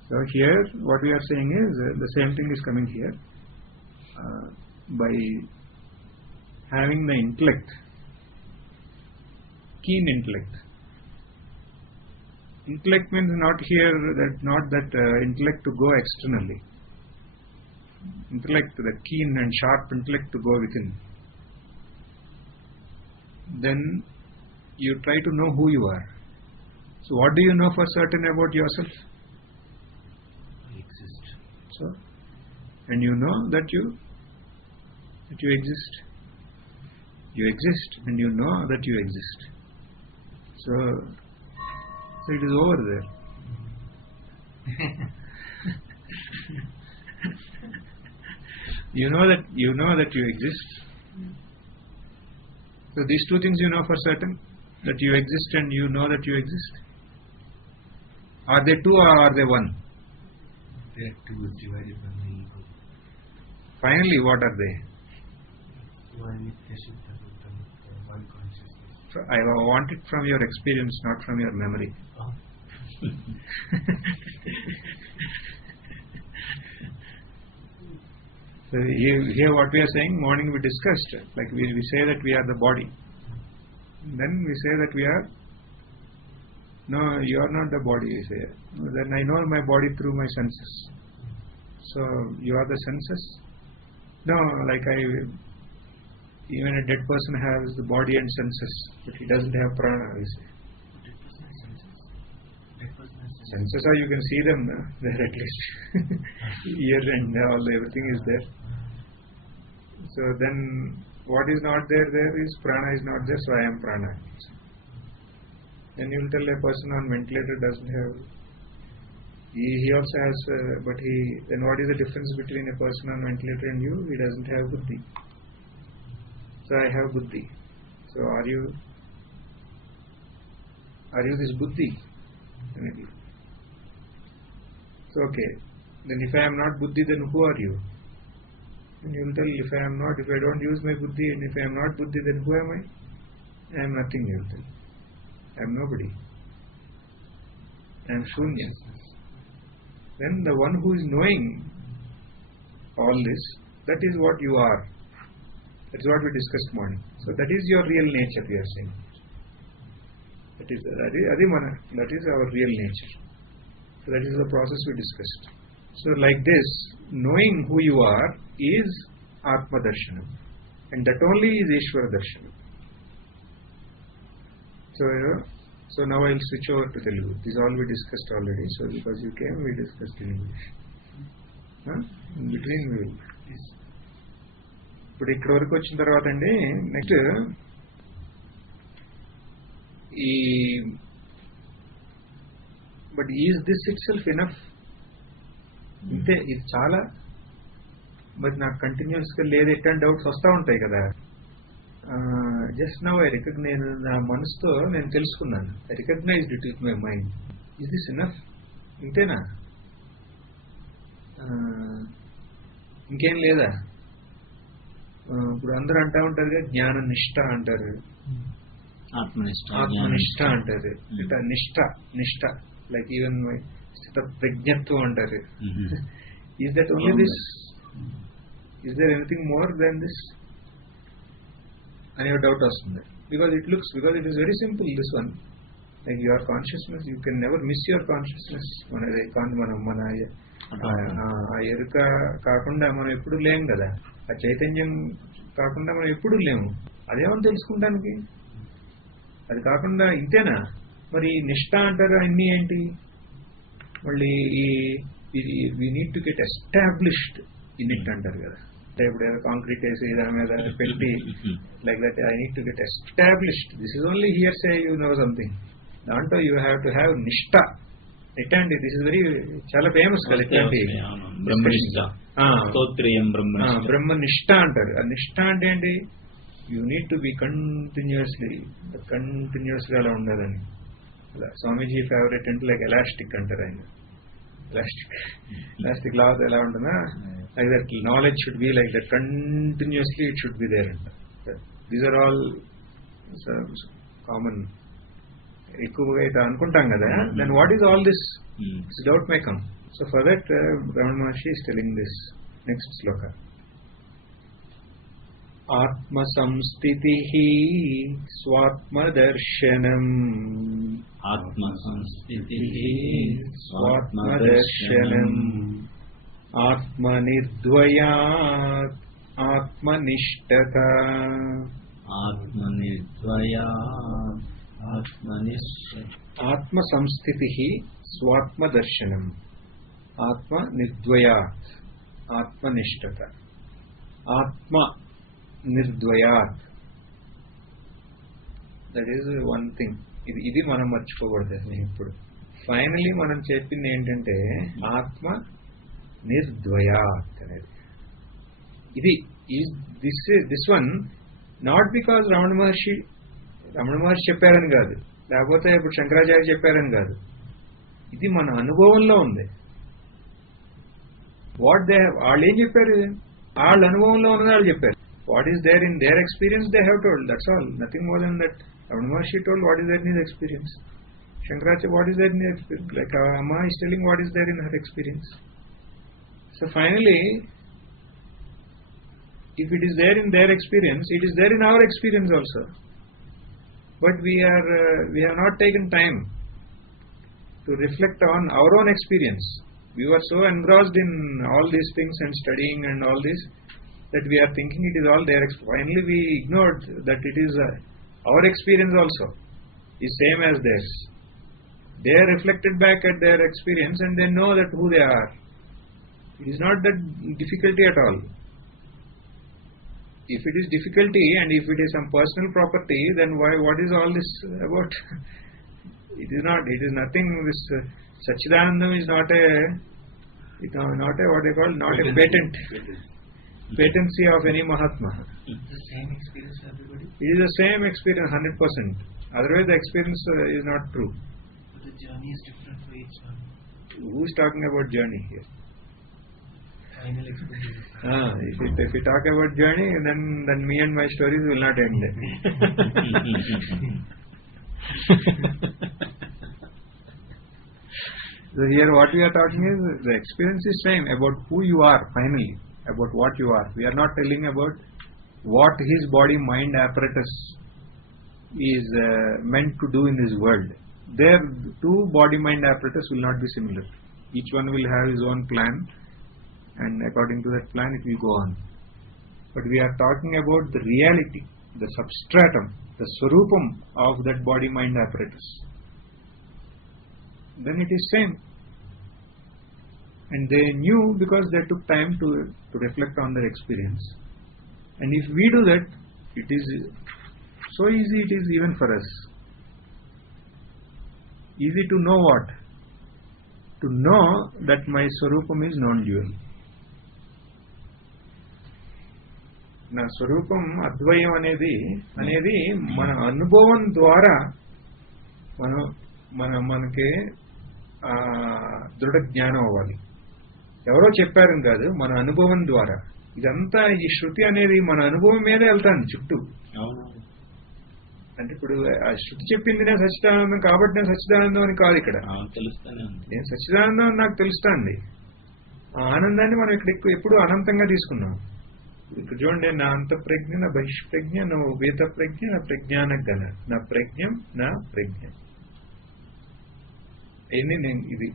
So here what we are saying is the same thing is coming here. By having the intellect, keen intellect. Intellect means not that intellect to go externally. Intellect, the keen and sharp intellect to go within. Then you try to know who you are. So what do you know for certain about yourself? I exist. So, and you know that you exist. You exist and you know that you exist. So it is over there. You know that you exist. So these two things you know for certain, that you exist and you know that you exist. Are they two or are they one? They are two is divided by the ego. Finally, what are they? One consciousness. I want it from your experience, not from your memory. So here what we are saying, morning we discussed, like we say that we are the body. Then we say that we are, no, you are not the body, we say. Then I know my body through my senses. So you are the senses? No, like even a dead person has the body and senses, but he doesn't have prana, we say. Senses are, you can see them there at least. Ear and everything is there. So then what is not there is prana is not there, so I am prana. Then you will tell a person on ventilator doesn't have, he also has, then what is the difference between a person on ventilator and you? He doesn't have buddhi. So I have buddhi. So are you this buddhi? So okay, then if I am not buddhi, then who are you? And you will tell, if I don't use my buddhi, and if I am not buddhi, then who am I? I am nothing, you will tell. I am nobody. I am shunya. Then the one who is knowing all this, that is what you are. That is what we discussed morning. So that is your real nature, we are saying. That is Adimana, that is our real nature. So that is the process we discussed. So like this, knowing who you are is Atma Darshanam, and that only is Ishvara Darshanam. So now I'll switch over to Telugu. This is all we discussed already. So because you came, we discussed in English. In between we will. ఇప్పుడు ఇక్కడ వరకు వచ్చిన తర్వాత అండి next ఈ but is this it self enough, ఇంతే ఇది చాలా, బట్ నాకు కంటిన్యూస్ గా లేదు ఎట్లాంటి డౌట్స్ వస్తూ ఉంటాయి కదా. జస్ట్ నౌ ఐ రికగ్నైజ్, నా మనసుతో నేను తెలుసుకున్నాను, I recognised it with my mind. Is this enough, ఇంతేనా, ఇంకేం లేదా? ఇప్పుడు అందరూ అంటా ఉంటారు కదా జ్ఞాన నిష్ట అంటారు, ఆత్మనిష్ట అంటారు, నిష్ట లైక్ ఈవెన్ స్థిత ప్రజ్ఞత్వం అంటారు. Is that only this? Is there anything more than this అనే డౌట్ వస్తుంది. Because it is very simple this one. Like your consciousness, you can never miss your consciousness. మన ఆ ఎరుక కాకుండా మనం ఎప్పుడు లేం కదా, ఆ చైతన్యం కాకుండా మనం ఎప్పుడు లేము. అదేమని తెలుసుకుంటానికి, అది కాకుండా ఇంతేనా? మరి నిష్ఠ అంటారు అన్ని ఏంటి? మళ్ళీ we need to get established in it అంటారు కదా. ఇప్పుడు ఏదో కాంక్రీట్ వేసి దాని మీద పెట్టి like that I need to get established. This is only hearsay you know something. దాంట్లో యూ హ్యావ్ టు హ్యావ్ నిష్ఠ. ఎట్లాంటి దిస్ ఇస్ వెరీ చాలా ఫేమస్ కదా ఇట్లాంటి బ్రహ్మనిష్ట అంటారు. ఆ నిష్ఠ అంటే ఏంటి? You need to be continuous గా అలా ఉండాలని. అలా స్వామీజీ ఫేవరెట్ అంటే లైక్ ఎలాస్టిక్ అంటారు ఆయన. ఎలాస్టిక్ లాగా ఎలా ఉంటుందా, like that knowledge should be like that, continuously it should be there అంట. These are all common. ఎక్కువగా అయితే అనుకుంటాం కదా. Then what is all this? Doubt may come. So for that Ramana Maharshi is telling this next shloka. ఆత్మ సంస్థితి స్వాత్మదర్శనం, స్వాత్మదర్శనం ఆత్మనిర్ద్వయాత్ ఆత్మనిష్టత, ఆత్మ సంస్థితి స్వాత్మదర్శనం ఆత్మ నిర్ద్వయాత్ ఆత్మనిష్టత. ఆత్మ నిర్ద్వయాత్, దట్ ఈస్ వన్ థింగ్. ఇది మనం మర్చిపోకూడదు. ఇప్పుడు ఫైనలీ మనం చెప్పింది ఏంటంటే ఆత్మ నిర్ద్వయాత్ అనేది. ఇది this one not because Ramana Maharshi చెప్పారని కాదు, లేకపోతే ఇప్పుడు శంకరాచార్య చెప్పారని కాదు. ఇది మన అనుభవంలో ఉంది. వాళ్ళు ఏం చెప్పారు? వాళ్ళ అనుభవంలో ఉన్నది వాళ్ళు చెప్పారు. What is there in their experience they have told, that's all, nothing more than that. Ramana Maharshi told what is there in his experience. Shankaracharya, what is there in her experience? Like Amma is telling what is there in her experience. So finally, if it is there in their experience, it is there in our experience also. But we have not taken time to reflect on our own experience. We were so engrossed in all these things and studying and all this that we are thinking it is all their experience. Finally, we ignored that it is our experience also is same as theirs. They are reflected back at their experience and they know that who they are. It is not that difficulty at all. If it is difficulty and if it is some personal property, then what is all this about? It is not. It is nothing. This Sachidanandam is not a what they call, not a patency of any Mahatma. The same experience for everybody? It is the same experience 100%. Otherwise the experience is not true. But the journey is different for each one. Who is talking about journey here? Final experience. If we talk about journey, then me and my stories will not end. So here what we are talking is the experience is same about who you are finally, about what you are. We are not telling about what his body mind apparatus is meant to do in this world. Their two body mind apparatus will not be similar. Each one will have his own plan, and according to that plan it will go on. But we are talking about the reality, the substratum, the swarupam of that body-mind apparatus. Then it is same. And they knew because they took time to reflect on their experience. And if we do that, it is so easy, it is even for us. Easy to know what? To know that my swarupam is non-dual. నా స్వరూపం అద్వయం అనేది మన అనుభవం ద్వారా మనకి దృఢ జ్ఞానం అవ్వాలి. ఎవరో చెప్పారని కాదు, మన అనుభవం ద్వారా. ఇదంతా ఈ శృతి అనేది మన అనుభవం మీదే వెళ్తాను చుట్టూ. అంటే ఇప్పుడు ఆ శృతి చెప్పింది నేను సచ్చిదానందం కాబట్టి నేను సచ్చిదానందం అని కాదు. ఇక్కడ నేను సచ్చిదానందం అని నాకు తెలుస్తాండి. ఆ ఆనందాన్ని మనం ఇక్కడ ఎప్పుడు అనంతంగా తీసుకున్నాం. ఇక్కడ చూడండి, నా అంతఃప్రజ్ఞ, నా బహిష్ప్రజ్ఞ, నా ఉభేత ప్రజ్ఞ, నా ప్రజ్ఞాన గణ, నా ప్రజ్ఞం, నా ప్రజ్ఞ. నేను ఇది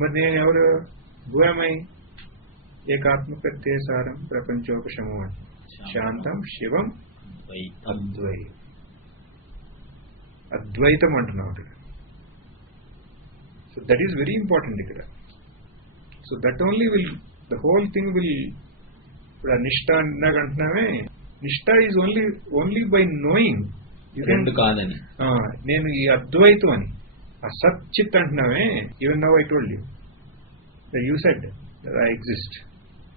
మరి నేను ఎవరు? భూమై ఏకాత్మ ప్రత్యయసారం ప్రపంచోపశమం అని శాంతం శివం అద్వైతం. అద్వైతం అంటున్నాం ఇక్కడ. So that is very important ఇక్కడ. So that only will the whole thing will. ఇప్పుడు ఆ నిష్ఠ ఇందాక అంటున్నామే, నిష్ఠ ఈజ్ ఓన్లీ బై నోయింగ్. రెండు కాదని నేను ఈ అద్వైతం అని ఆ సచ్చిత్ అంటున్నామే. Even now I told you, you said that I exist.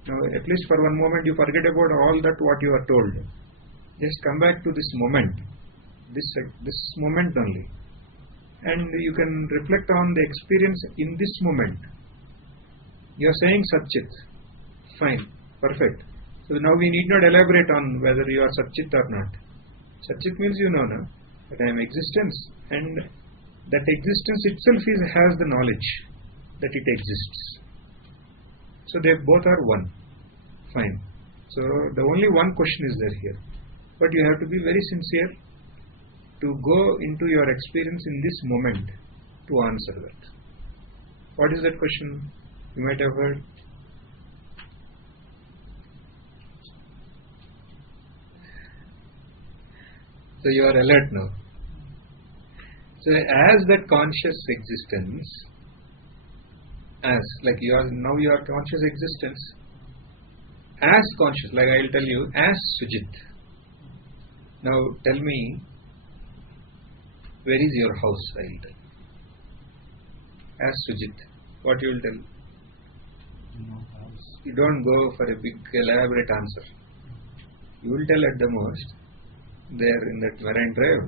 Now at least for one moment you forget about all that what you are told. Just come back to this moment, this moment only, and you can reflect on the experience in this moment. You are saying Satchit, fine, perfect. So now we need not elaborate on whether you are Satchit or not. Satchit means you know now that I am existence, and that existence itself has the knowledge that it exists. So they both are one. Fine. So the only one question is there here. But you have to be very sincere to go into your experience in this moment to answer that. What is that question? You might have heard. So you are alert now. So as that conscious existence, as like you are now, your conscious existence as conscious, like I will tell you, as Sujit. Now tell me, where is your house? I will tell. As Sujit, what you will tell? No house. You don't go for a big elaborate answer. You will tell at the most, there in that Marine Drive,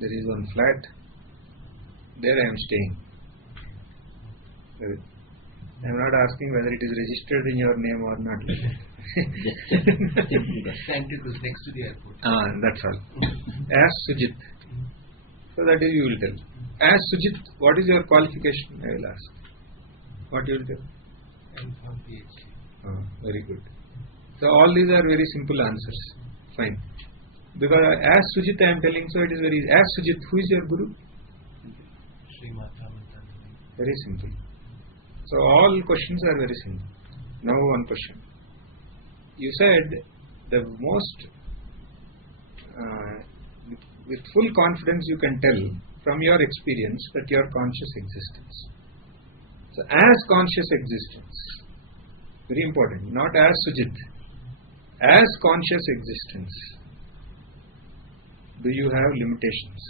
there is one flat. There I am staying. I am not asking whether it is registered in your name or not. Sanctus next to the airport. That's all. As Sujit. So that is you will tell. As Sujit, what is your qualification? I will ask. What you will tell? I'm from PhD. Very good. So all these are very simple answers. Fine. Because as Sujit I am telling, so it is very easy. As Sujit, who is your Guru? Srimata Mantanani. Very simple. So all questions are very simple. Now one question. You said the most, with full confidence you can tell from your experience that you are conscious existence. So as conscious existence, very important, not as Sujit, as conscious existence, do you have limitations?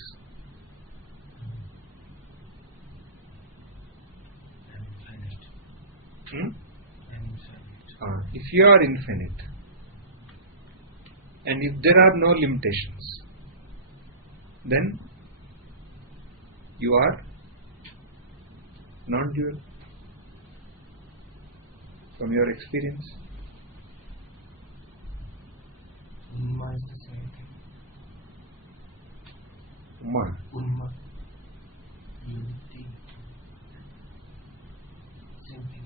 If you are infinite, and if there are no limitations, then you are non-dual from your experience. Unma is the same thing. Unma. Unity. Same thing.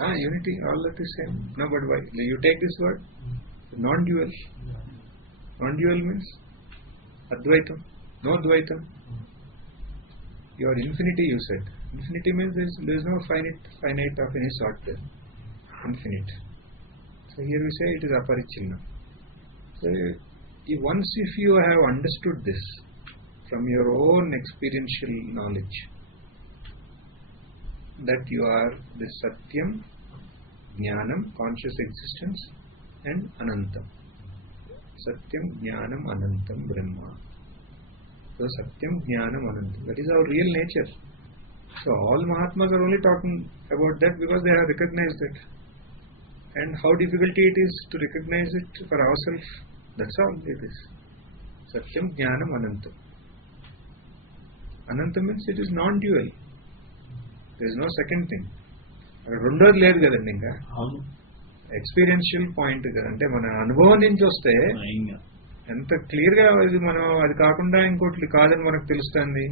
Unity, all that is same. No, but why? You take this word, non-dual. Non-dual means Advaitam, no Dvaitam. You are infinity, you said. Infinity means there is no finite of any sort there. Infinite. So here we say it is aparichinna. So once if you have understood this from your own experiential knowledge, that you are the Satyam, Jnanam, conscious existence, and Anantam. Satyam, Jnanam, Anantam, Brahma. So Satyam, Jnanam, Anantam. That is our real nature. So all Mahatmas are only talking about that because they have recognized that. And how difficult it is to recognize it for ourselves. That's all it is. Satyam, Jnanam, Anantam. Anantam means it is non-dual. There is no second thing. రెండోది లేదు కదండి ఇంకా అవును experiential point కదా అంటే మన అనుభవం నుంచి వస్తే ఇంకా ఎంత క్లియర్ గా ఇది మనం అది కాకుండా ఇంకోటి కాదని మనకు తెలుస్తుంది.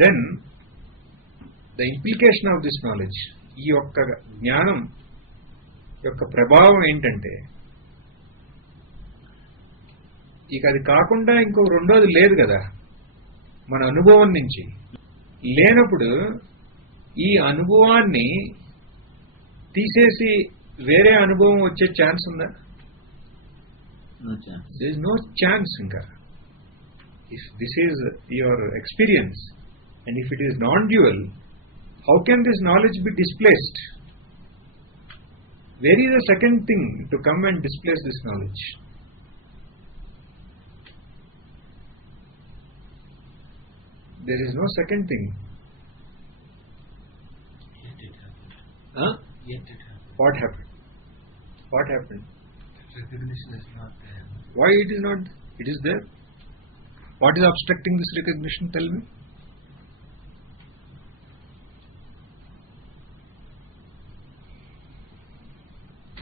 Then the implication of this knowledge, ఈ యొక్క జ్ఞానం యొక్క ప్రభావం ఏంటంటే ఇక అది కాకుండా ఇంకో రెండోది లేదు కదా మన అనుభవం నుంచి. లేనప్పుడు ఈ అనుభవాన్ని తీసేసి వేరే అనుభవం వచ్చే ఛాన్స్ ఉందా? There is no chance. ఇంకా if this is your experience and if it is non dual, how can this knowledge be displaced? Where is the second thing to come and displace this knowledge? There is no second thing. Yet it happened. Huh? Yet it happened. What happened? What happened? Recognition is not there. Why it is not? It is there. What is obstructing this recognition? Tell me.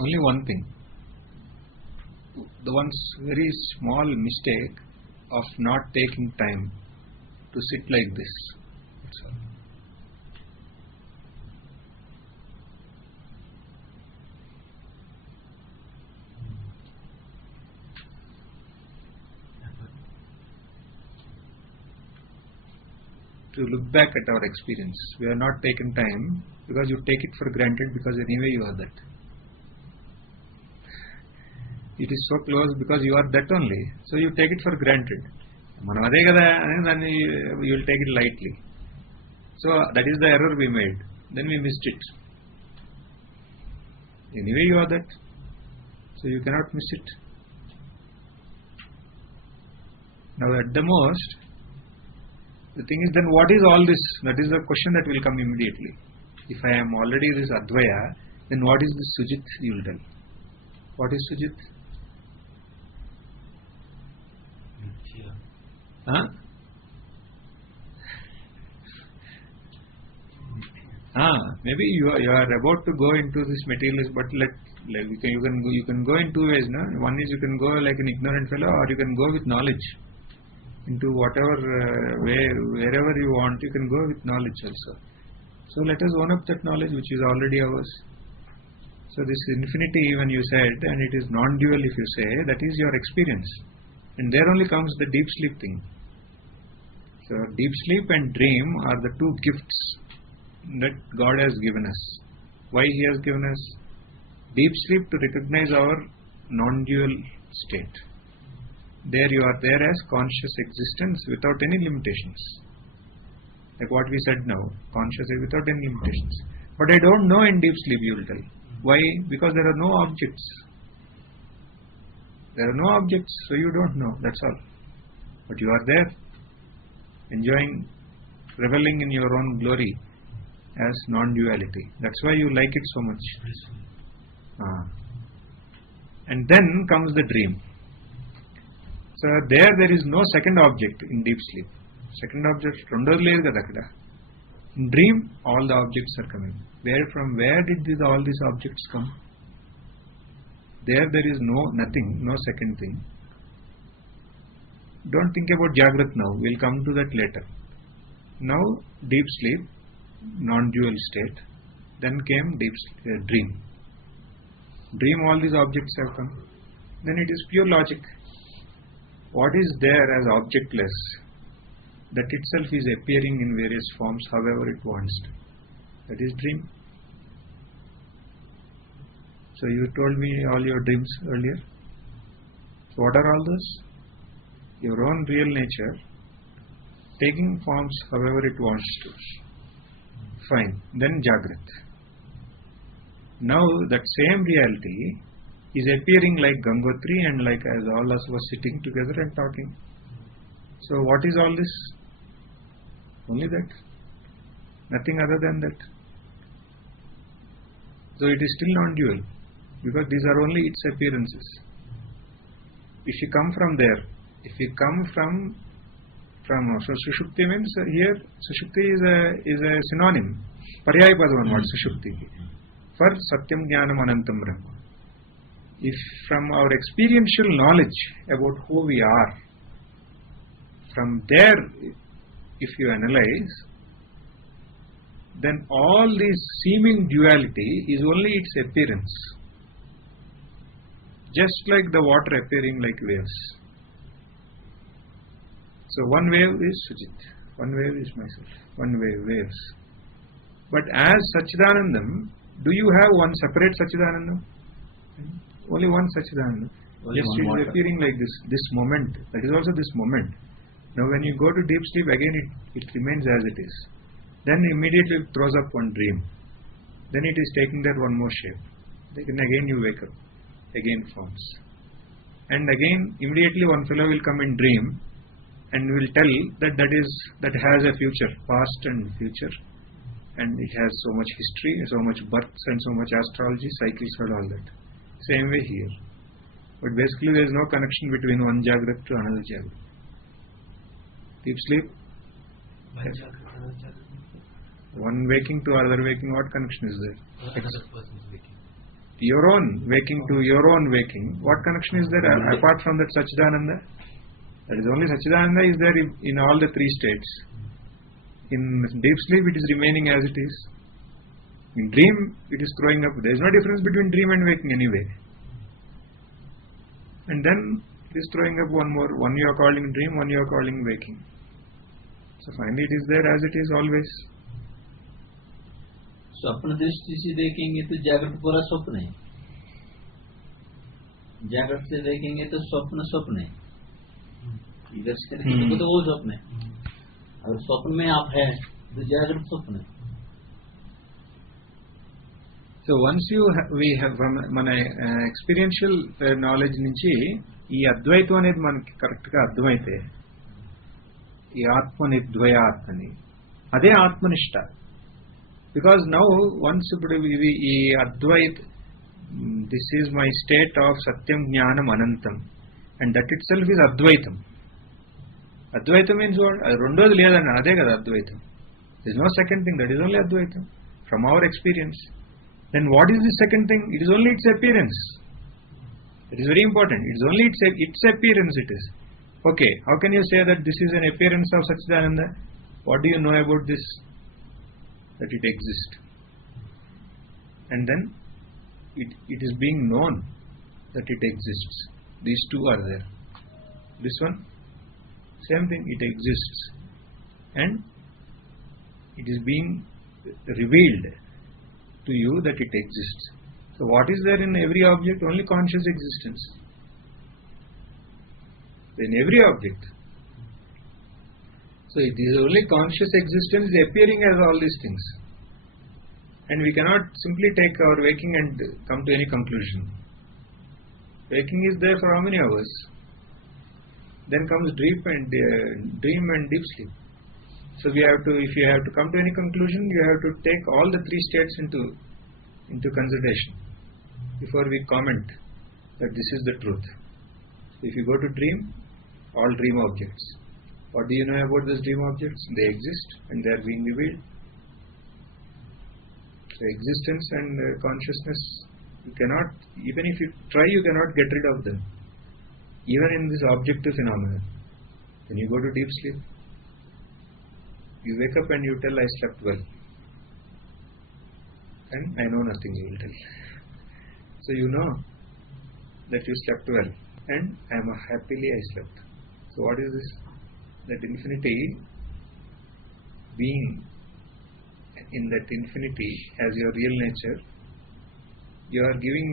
Only one thing. The one's very small mistake of not taking time to sit like this. That's all. To look back at our experience, we have not taken time because you take it for granted because anyway you are that. It is so close because you are that only, so you take it for granted. మనం అదే కదా అని దాన్ని you will take it lightly. So that is the error we made. Then we missed it. Anyway you are that, so you cannot miss it. Now at the most the thing is, then what is all this? That is the question that will come immediately. If I am already this Advaya, then what is this Sujit? You will tell. What is Sujit? Mithya. Huh? Maybe you are about to go into this materialist, but you can go in two ways. No? One is you can go like an ignorant fellow, or you can go with knowledge. Into whatever wherever you want, you can go with knowledge also. So let us own up that knowledge which is already ours. So this infinity, when you said, and it is non-dual if you say, that is your experience. And there only comes the deep sleep thing. So deep sleep and dream are the two gifts that God has given us. Why He has given us deep sleep? To recognize our non-dual state. There you are there as conscious existence without any limitations. Like what we said now, conscious without any limitations. But I don't know in deep sleep, you will tell. Why? Because there are no objects. There are no objects, so you don't know, that's all. But you are there, enjoying, reveling in your own glory as non-duality. That's why you like it so much. And then comes the dream. So there is no second object in deep sleep. Second object, రెండోది లేదు కదా అక్కడ. In dream, all the objects are coming. From where did all these objects come? There is nothing, no second thing. Don't think about Jagrat now. We'll come to that later. Now, deep sleep, non-dual state. Then came dream. Dream, all these objects have come. Then it is pure logic. What is there as objectless that itself is appearing in various forms however it wants to. That is dream. So you told me all your dreams earlier. So what are all those? Your own real nature taking forms however it wants to. Fine. Then Jagrat. Now that same reality is appearing like Gangotri and like as all us were sitting together and talking. So what is all this? Only that. Nothing other than that. So it is still non-dual because these are only its appearances. If you come from there, if you come from so Sushupti means here Sushupti is a synonym. Paryaya padam what Sushupti for Satyam Jnanam Anantam Brahma. If from our experiential knowledge about who we are, from there if you analyze, then all this seeming duality is only its appearance. Just like the water appearing like waves. So one wave is Sujit, one wave is myself, one wave, waves. But as Satchidanandam, do you have one separate Satchidanandam? Only one Satchidanandam. Only Just one it is water. appearing like this moment. That is also this moment. Now when you go to deep sleep, again it remains as it is. Then immediately it throws up one dream. Then it is taking that one more shape. Then again you wake up. Again forms. And again immediately one fellow will come in dream and will tell that has a future, past and future. And it has so much history, so much births and so much astrology, cycles and all that. Same way here. But basically there is no connection between one Jagrat to another Jagrat. Deep sleep, One Jagrat, another Jagrat. one waking to another waking, what connection is there? Another person is waking. Your own waking to your own waking, what connection is there apart from that Satchidananda? That is only Satchidananda is there in all the three states. In deep sleep it is remaining as it is. In dream it is growing up. There is no difference between dream and waking anyway. And then it is throwing up one more. One you are calling dream, one you are calling waking. So finally it is there as it is always. स्वप्न दृष्टि से देखेंगे तो जागृत पूरा स्वप्न है, जागृत से देखेंगे तो स्वप्न है, इधर से देखेंगे तो वो स्वप्न है, अगर स्वप्न में आप है तो जागृत स्वप्न है. So once we have మన ఎక్స్పీరియన్షియల్ నాలెడ్జ్ నుంచి ఈ అద్వైతం అనేది మనకి కరెక్ట్ గా అర్థమైతే ఈ ఆత్మనిద్వయాత్ అని అదే ఆత్మనిష్ట. బికాజ్ నౌ వన్స్ ఇప్పుడు ఇది ఈ Advaita this is my state of సత్యం జ్ఞానం అనంతం and that itself is అద్వైతం. అద్వైతం మీన్స్ అది రెండోది లేదన్న అదే కదా అద్వైతం. This no second thing, that is only అద్వైతం from our experience. Then what is the second thing? It is only its appearance. It is very important. It is only its appearance it is. Okay, how can you say that this is an appearance of Satchidananda? What do you know about this? That it exists. And then it is being known that it exists. These two are there. This one, same thing, it exists. And it is being revealed to you that it exists. So what is there in every object? Only conscious existence. In every object. So it is only conscious existence appearing as all these things. And we cannot simply take our waking and come to any conclusion. Waking is there for how many hours? Then comes dream and deep sleep. So we have to, if you have to come to any conclusion, you have to take all the three states into consideration before we comment that this is the truth. If you go to dream, all dream objects. What do you know about those dream objects? They exist and they are being revealed. So existence and consciousness, you cannot, even if you try, you cannot get rid of them. Even in this objective phenomenon. When you go to deep sleep, you wake up and you tell, I slept well. And I know nothing, you will tell. So you know that you slept well. And I am happily I slept. So what is this? That infinity being in that infinity as your real nature, you are giving,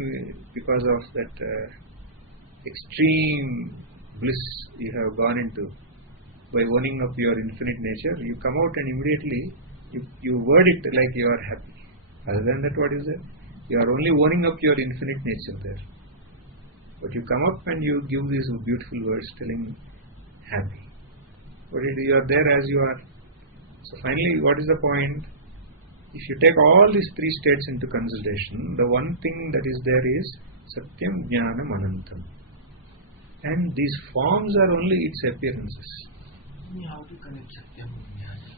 because of that extreme bliss you have gone into by owning up your infinite nature, you come out and immediately you word it like you are happy. Other than that, what is there? You are only owning up your infinite nature there. But you come up and you give these beautiful words telling happy. But you are there as you are. So finally, what is the point? If you take all these three states into consideration, the one thing that is there is Satyam, Jnanam, Anantam. And these forms are only its appearances. How to connect Satyam with Jnana?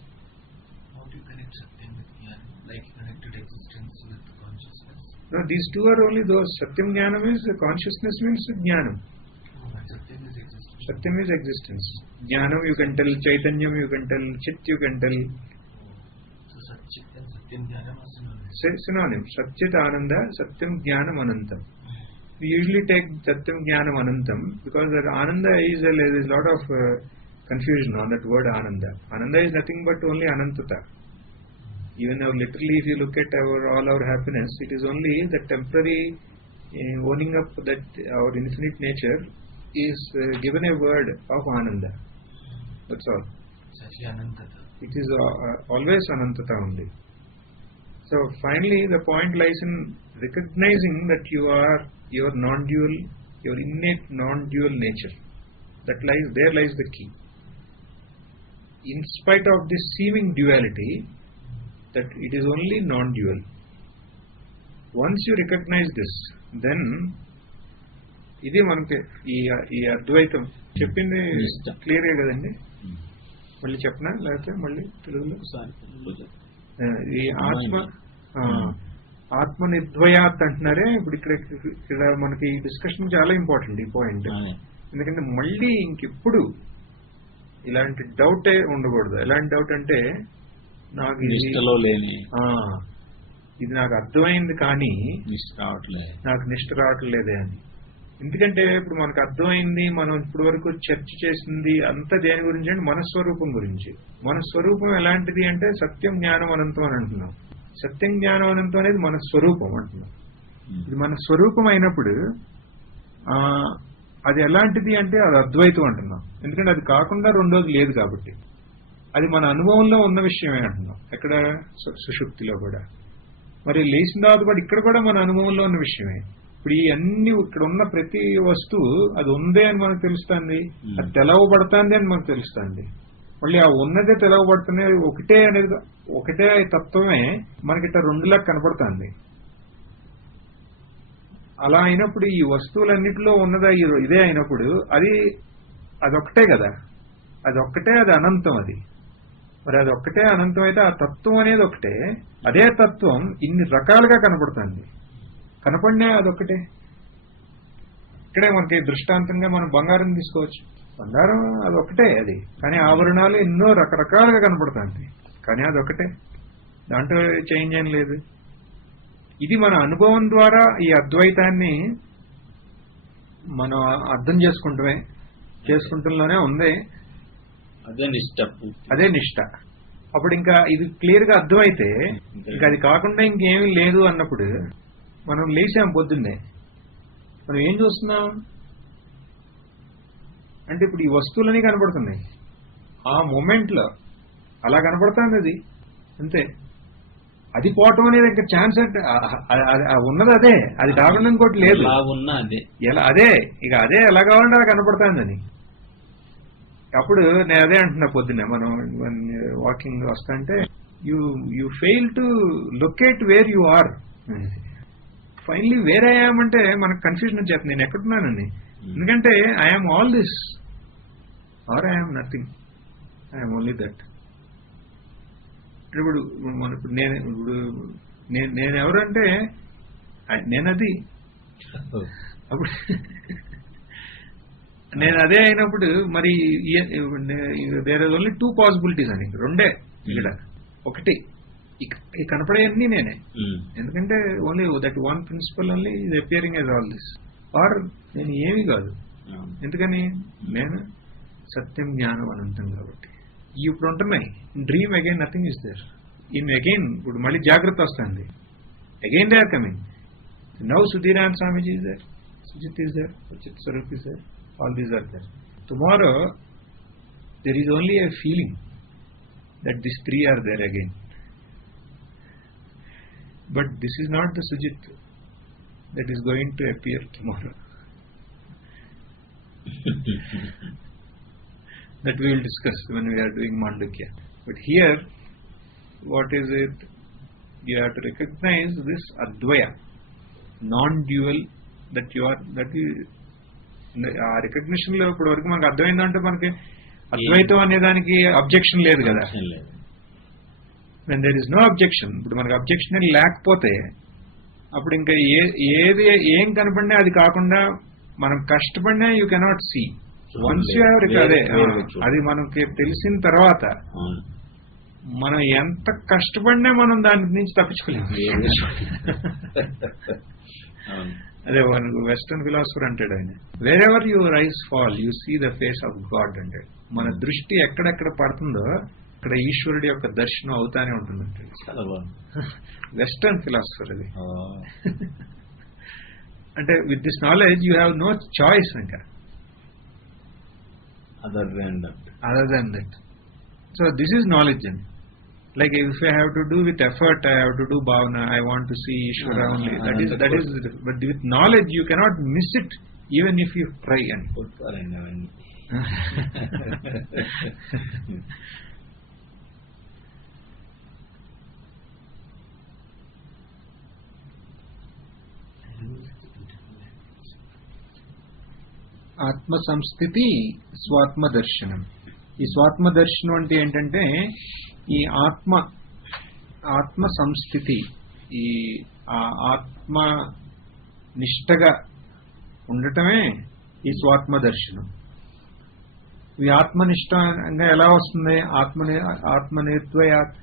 How to connect Satyam with Jnana? Like connected existence with consciousness? No, these two are only those. Satyam, Jnanam is consciousness means Jnanam. Oh, but Satyam is existence. Satyam is existence. Jnanam you can tell, Chaitanyam you can tell, Chit you can tell. So Satchit and Satyam Jnanam are synonymous. Synonym. Satchit Ananda, Satyam Jnanam Anantam. We usually take Satyam Jnanam Anantam because that Ananda is there is a lot of confusion on that word Ananda. Ananda is nothing but only Anantata. Even now literally if you look at all our happiness, it is only the temporary owning up that our infinite nature is given a word of Ananda. That's all. It's actually Anantata. It is always Anantata only. So finally the point lies in recognizing that you are your non-dual, your innate non-dual nature. There lies the key. In spite of this seeming duality, that it is only non-dual. Once you recognize this, then ఇది మనకి ఈ అద్వైతం చెప్పింది క్లియర్గా కదండి. మళ్ళీ చెప్పనా లేకపోతే మళ్ళీ తెలుగులో? ఈ ఆత్మ నిర్ద్వయాత్ అంటున్నారే. ఇప్పుడు ఇక్కడ మనకి ఈ డిస్కషన్ చాలా ఇంపార్టెంట్ ఈ పాయింట్. ఎందుకంటే మళ్ళీ ఇంకెప్పుడు ఇలాంటి డౌటే ఉండకూడదు. ఎలాంటి డౌట్ అంటే నాకు ఇది నాకు అర్థమైంది కానీ నాకు నిష్ట రావట్లేదే అని. ఎందుకంటే ఇప్పుడు మనకు అర్థమైంది, మనం ఇప్పటి వరకు చర్చ చేసింది అంతా దేని గురించి అంటే మన స్వరూపం గురించి. మన స్వరూపం ఎలాంటిది అంటే సత్యం, జ్ఞానం, అనంతం అని అంటున్నాం. సత్యం, జ్ఞానం, అనంతం అనేది మన స్వరూపం అంటున్నాం. ఇది మన స్వరూపం అయినప్పుడు అది ఎలాంటిది అంటే అది అద్వైతం అంటున్నాం. ఎందుకంటే అది కాకుండా రెండోది లేదు కాబట్టి. అది మన అనుభవంలో ఉన్న విషయమే అంటున్నాం. ఎక్కడ? సుషుప్తిలో కూడా. మరి లేచిన తర్వాత కూడా ఇక్కడ కూడా మన అనుభవంలో ఉన్న విషయమే. ఇప్పుడు ఈ అన్ని ఇక్కడ ఉన్న ప్రతి వస్తువు అది ఉందే అని మనకు తెలుస్తుంది, అది తెలవబడుతుంది అని మనకు తెలుస్తుంది. మళ్ళీ ఆ ఉన్నదే తెలవబడుతుంది, ఒకటే అనేది ఒకటే తత్వమే మనకిట రెండులా కనపడుతుంది. అలా అయినప్పుడు ఈ వస్తువులన్నిటిలో ఉన్నదా ఇదే అయినప్పుడు అదొక్కటే కదా, అదొక్కటే, అది అనంతం. అది మరి అదొక్కటే అనంతం అయితే ఆ తత్వం అనేది ఒకటే. అదే తత్వం ఇన్ని రకాలుగా కనపడుతుంది. కనపడినా అదొక్కటే. ఇక్కడే మనకి దృష్టాంతంగా మనం బంగారం తీసుకోవచ్చు. బంగారం అదొక్కటే అది, కానీ ఆభరణాలు ఎన్నో రకరకాలుగా కనపడుతుంది, కానీ అదొక్కటే. దాంట్లో చేంజ్ ఏం లేదు. ఇది మన అనుభవం ద్వారా ఈ అద్వైతాన్ని మనం అర్థం చేసుకుంటూనే ఉంది. అదే నిష్ట. అప్పుడు ఇంకా ఇది క్లియర్ గా అర్థమైతే ఇంకా అది కాకుండా ఇంకేమీ లేదు అన్నప్పుడు మనం లేచాం పొద్దున్నే, మనం ఏం చూస్తున్నాం అంటే ఇప్పుడు ఈ వస్తువులన్నీ కనపడుతున్నాయి. ఆ మూమెంట్ లో అలా కనపడుతుంది అది, అంతే. అది పోవటం అనేది ఇంకా ఛాన్స్ అంటే ఉన్నది అదే, అది కాకుండా ఇంకోటి లేదు. అదే ఇక అదే ఎలా కావాలంటే అలా కనపడుతుంది అని. అప్పుడు నేను అదే అంటున్నా పొద్దున్నే మనం వాకింగ్ వస్తుంటే you fail to locate where you are. Finally where I am అంటే మనకు కన్ఫ్యూజన్ వచ్చేస్తుంది, నేను ఎక్కడున్నానని. ఎందుకంటే I am all this or I am nothing, I am only that. ఇప్పుడు నేను ఎవరంటే నేనది. అప్పుడు నేను అదే అయినప్పుడు మరి there are only two possibilities అని, రెండే ఇక్కడ. ఒకటి ఈ కనపడేవన్నీ నేనే, ఎందుకంటే only that one principle only is appearing as all this. Or నేను ఏమీ కాదు, ఎందుకని నేను సత్యం, జ్ఞానం, అనంతం కాబట్టి. ఇప్పుడు ఉంటున్నాయి. Dream again nothing is there. In again ఇప్పుడు మళ్ళీ జాగ్రత్త వస్తుంది. Again they are coming. Now Sudhiran Swamiji is there, Sujith is there, Sujith Swaroop is there, all these are there. Tomorrow there is only a feeling that these three are there again. But this is not the Sujit that is going to appear tomorrow. That we will discuss when we are doing Mandukya. But here, what is it? You have to recognize this Advaya, non-dual, that you are, that you, ఆ recognition లో ఇప్పుడు వరకు మనకు అర్థమైందంటే మనకి అద్వైతం అనే దానికి objection లేదు కదా. When there is no objection, ఇప్పుడు మనకు అబ్జెక్షన్ లేకపోతే అప్పుడు ఇంకా ఏది ఏం కనపడినా అది కాకుండా మనం కష్టపడినా you cannot see. Once you అదే అది మనకి తెలిసిన తర్వాత మనం ఎంత కష్టపడినా మనం దాని నుంచి తప్పించుకోలేము. అదే వెస్టర్న్ ఫిలాసఫర్ అంటాడు ఆయన, wherever your eyes fall you see the face of God అంటాడు. మన దృష్టి ఎక్కడెక్కడ పడుతుందో అక్కడ ఈశ్వరుడి యొక్క దర్శనం అవుతానే ఉంటుంది. వెస్టర్న్ ఫిలాసఫర్ అది. అంటే with this knowledge you have no choice ఇంకా other than that. So this is knowledge అండి. Like if I have to do with effort, I have to do bhavana, I want to see Ishvara only. That is, but with knowledge you cannot miss it even if you try. And ఆత్మ సంస్థితి స్వాత్మ దర్శనం. ఈ స్వాత్మ దర్శనం అంటే ఏంటంటే ఈ ఆత్మ సంస్థితి, ఈ ఆత్మ నిష్టగా ఉండటమే ఈ స్వాత్మ దర్శనం. ఈ ఆత్మనిష్టంగా ఎలా వస్తుంది? ఆత్మనిర్ద్వయాత్.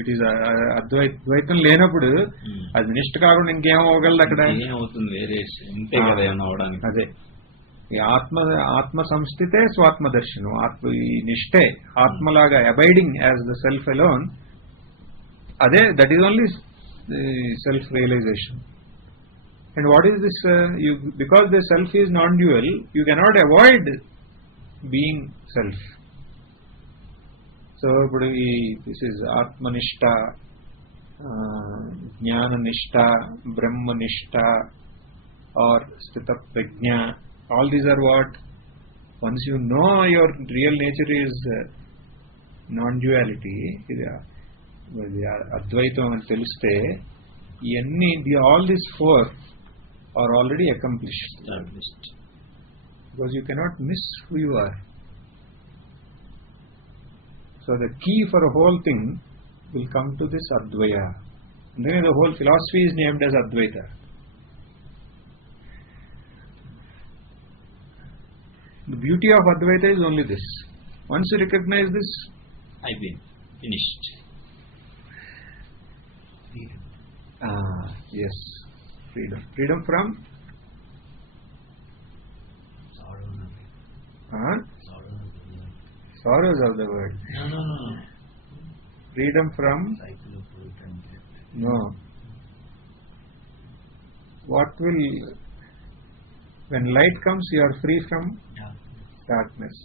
ఇట్ ఈస్ ద్వైతం లేనప్పుడు అది నిష్ట కాకుండా ఇంకేం అవ్వగలదు అక్కడ. అదే ఈ ఆత్మ సంస్థితే స్వాత్మ దర్శనం. ఈ నిష్టే ఆత్మలాగా abiding as the self alone, అదే that is only self realization. And what is this? Because the self is non dual, you cannot avoid being self. So ఇప్పుడు ఈ దిస్ ఈజ్ ఆత్మనిష్ట, జ్ఞాననిష్ట, బ్రహ్మనిష్ట ఆర్ స్థిత ప్రజ్ఞ. All these are what? Once you know your real nature is non-duality, Advaitam and Teliste, all these four are already accomplished. Because you cannot miss who you are. So the key for a whole thing will come to this Advaya. And then the whole philosophy is named as Advaita. The beauty of Advaita is only this. Once you recognize this, I've been finished. Freedom. Yes, freedom. Freedom from? Sorrows of the world. No. Freedom from? Cycle of birth and death. No. What will? When light comes, you are free from darkness.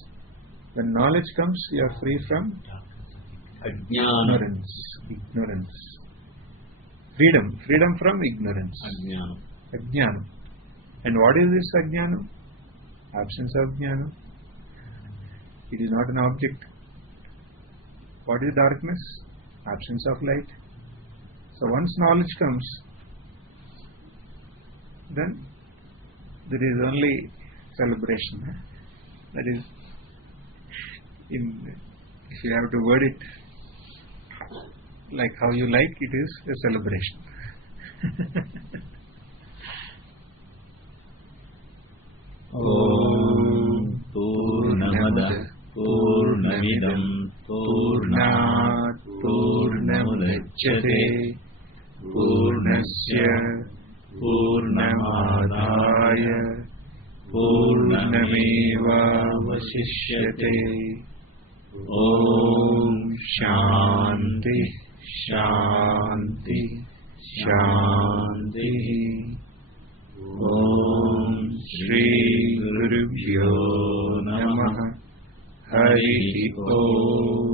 When knowledge comes, you are free from ignorance. Freedom from ignorance. Ajnanam. And what is this ajnanam? Absence of jnanam. It is not an object. What is darkness? Absence of light. So once knowledge comes, then there is only celebration. That is, if you have to word it like how you like, it is a celebration. Om Purnamada Purnamidam Purnat Purnamudachyate Purnasya Purnamadaya Purna పూర్ణమేవావశిష్యతే. ఓం శాంతి శాంతి శాంతి. ఓం శ్రీ గురుభ్యో నమః. హరి ఓం.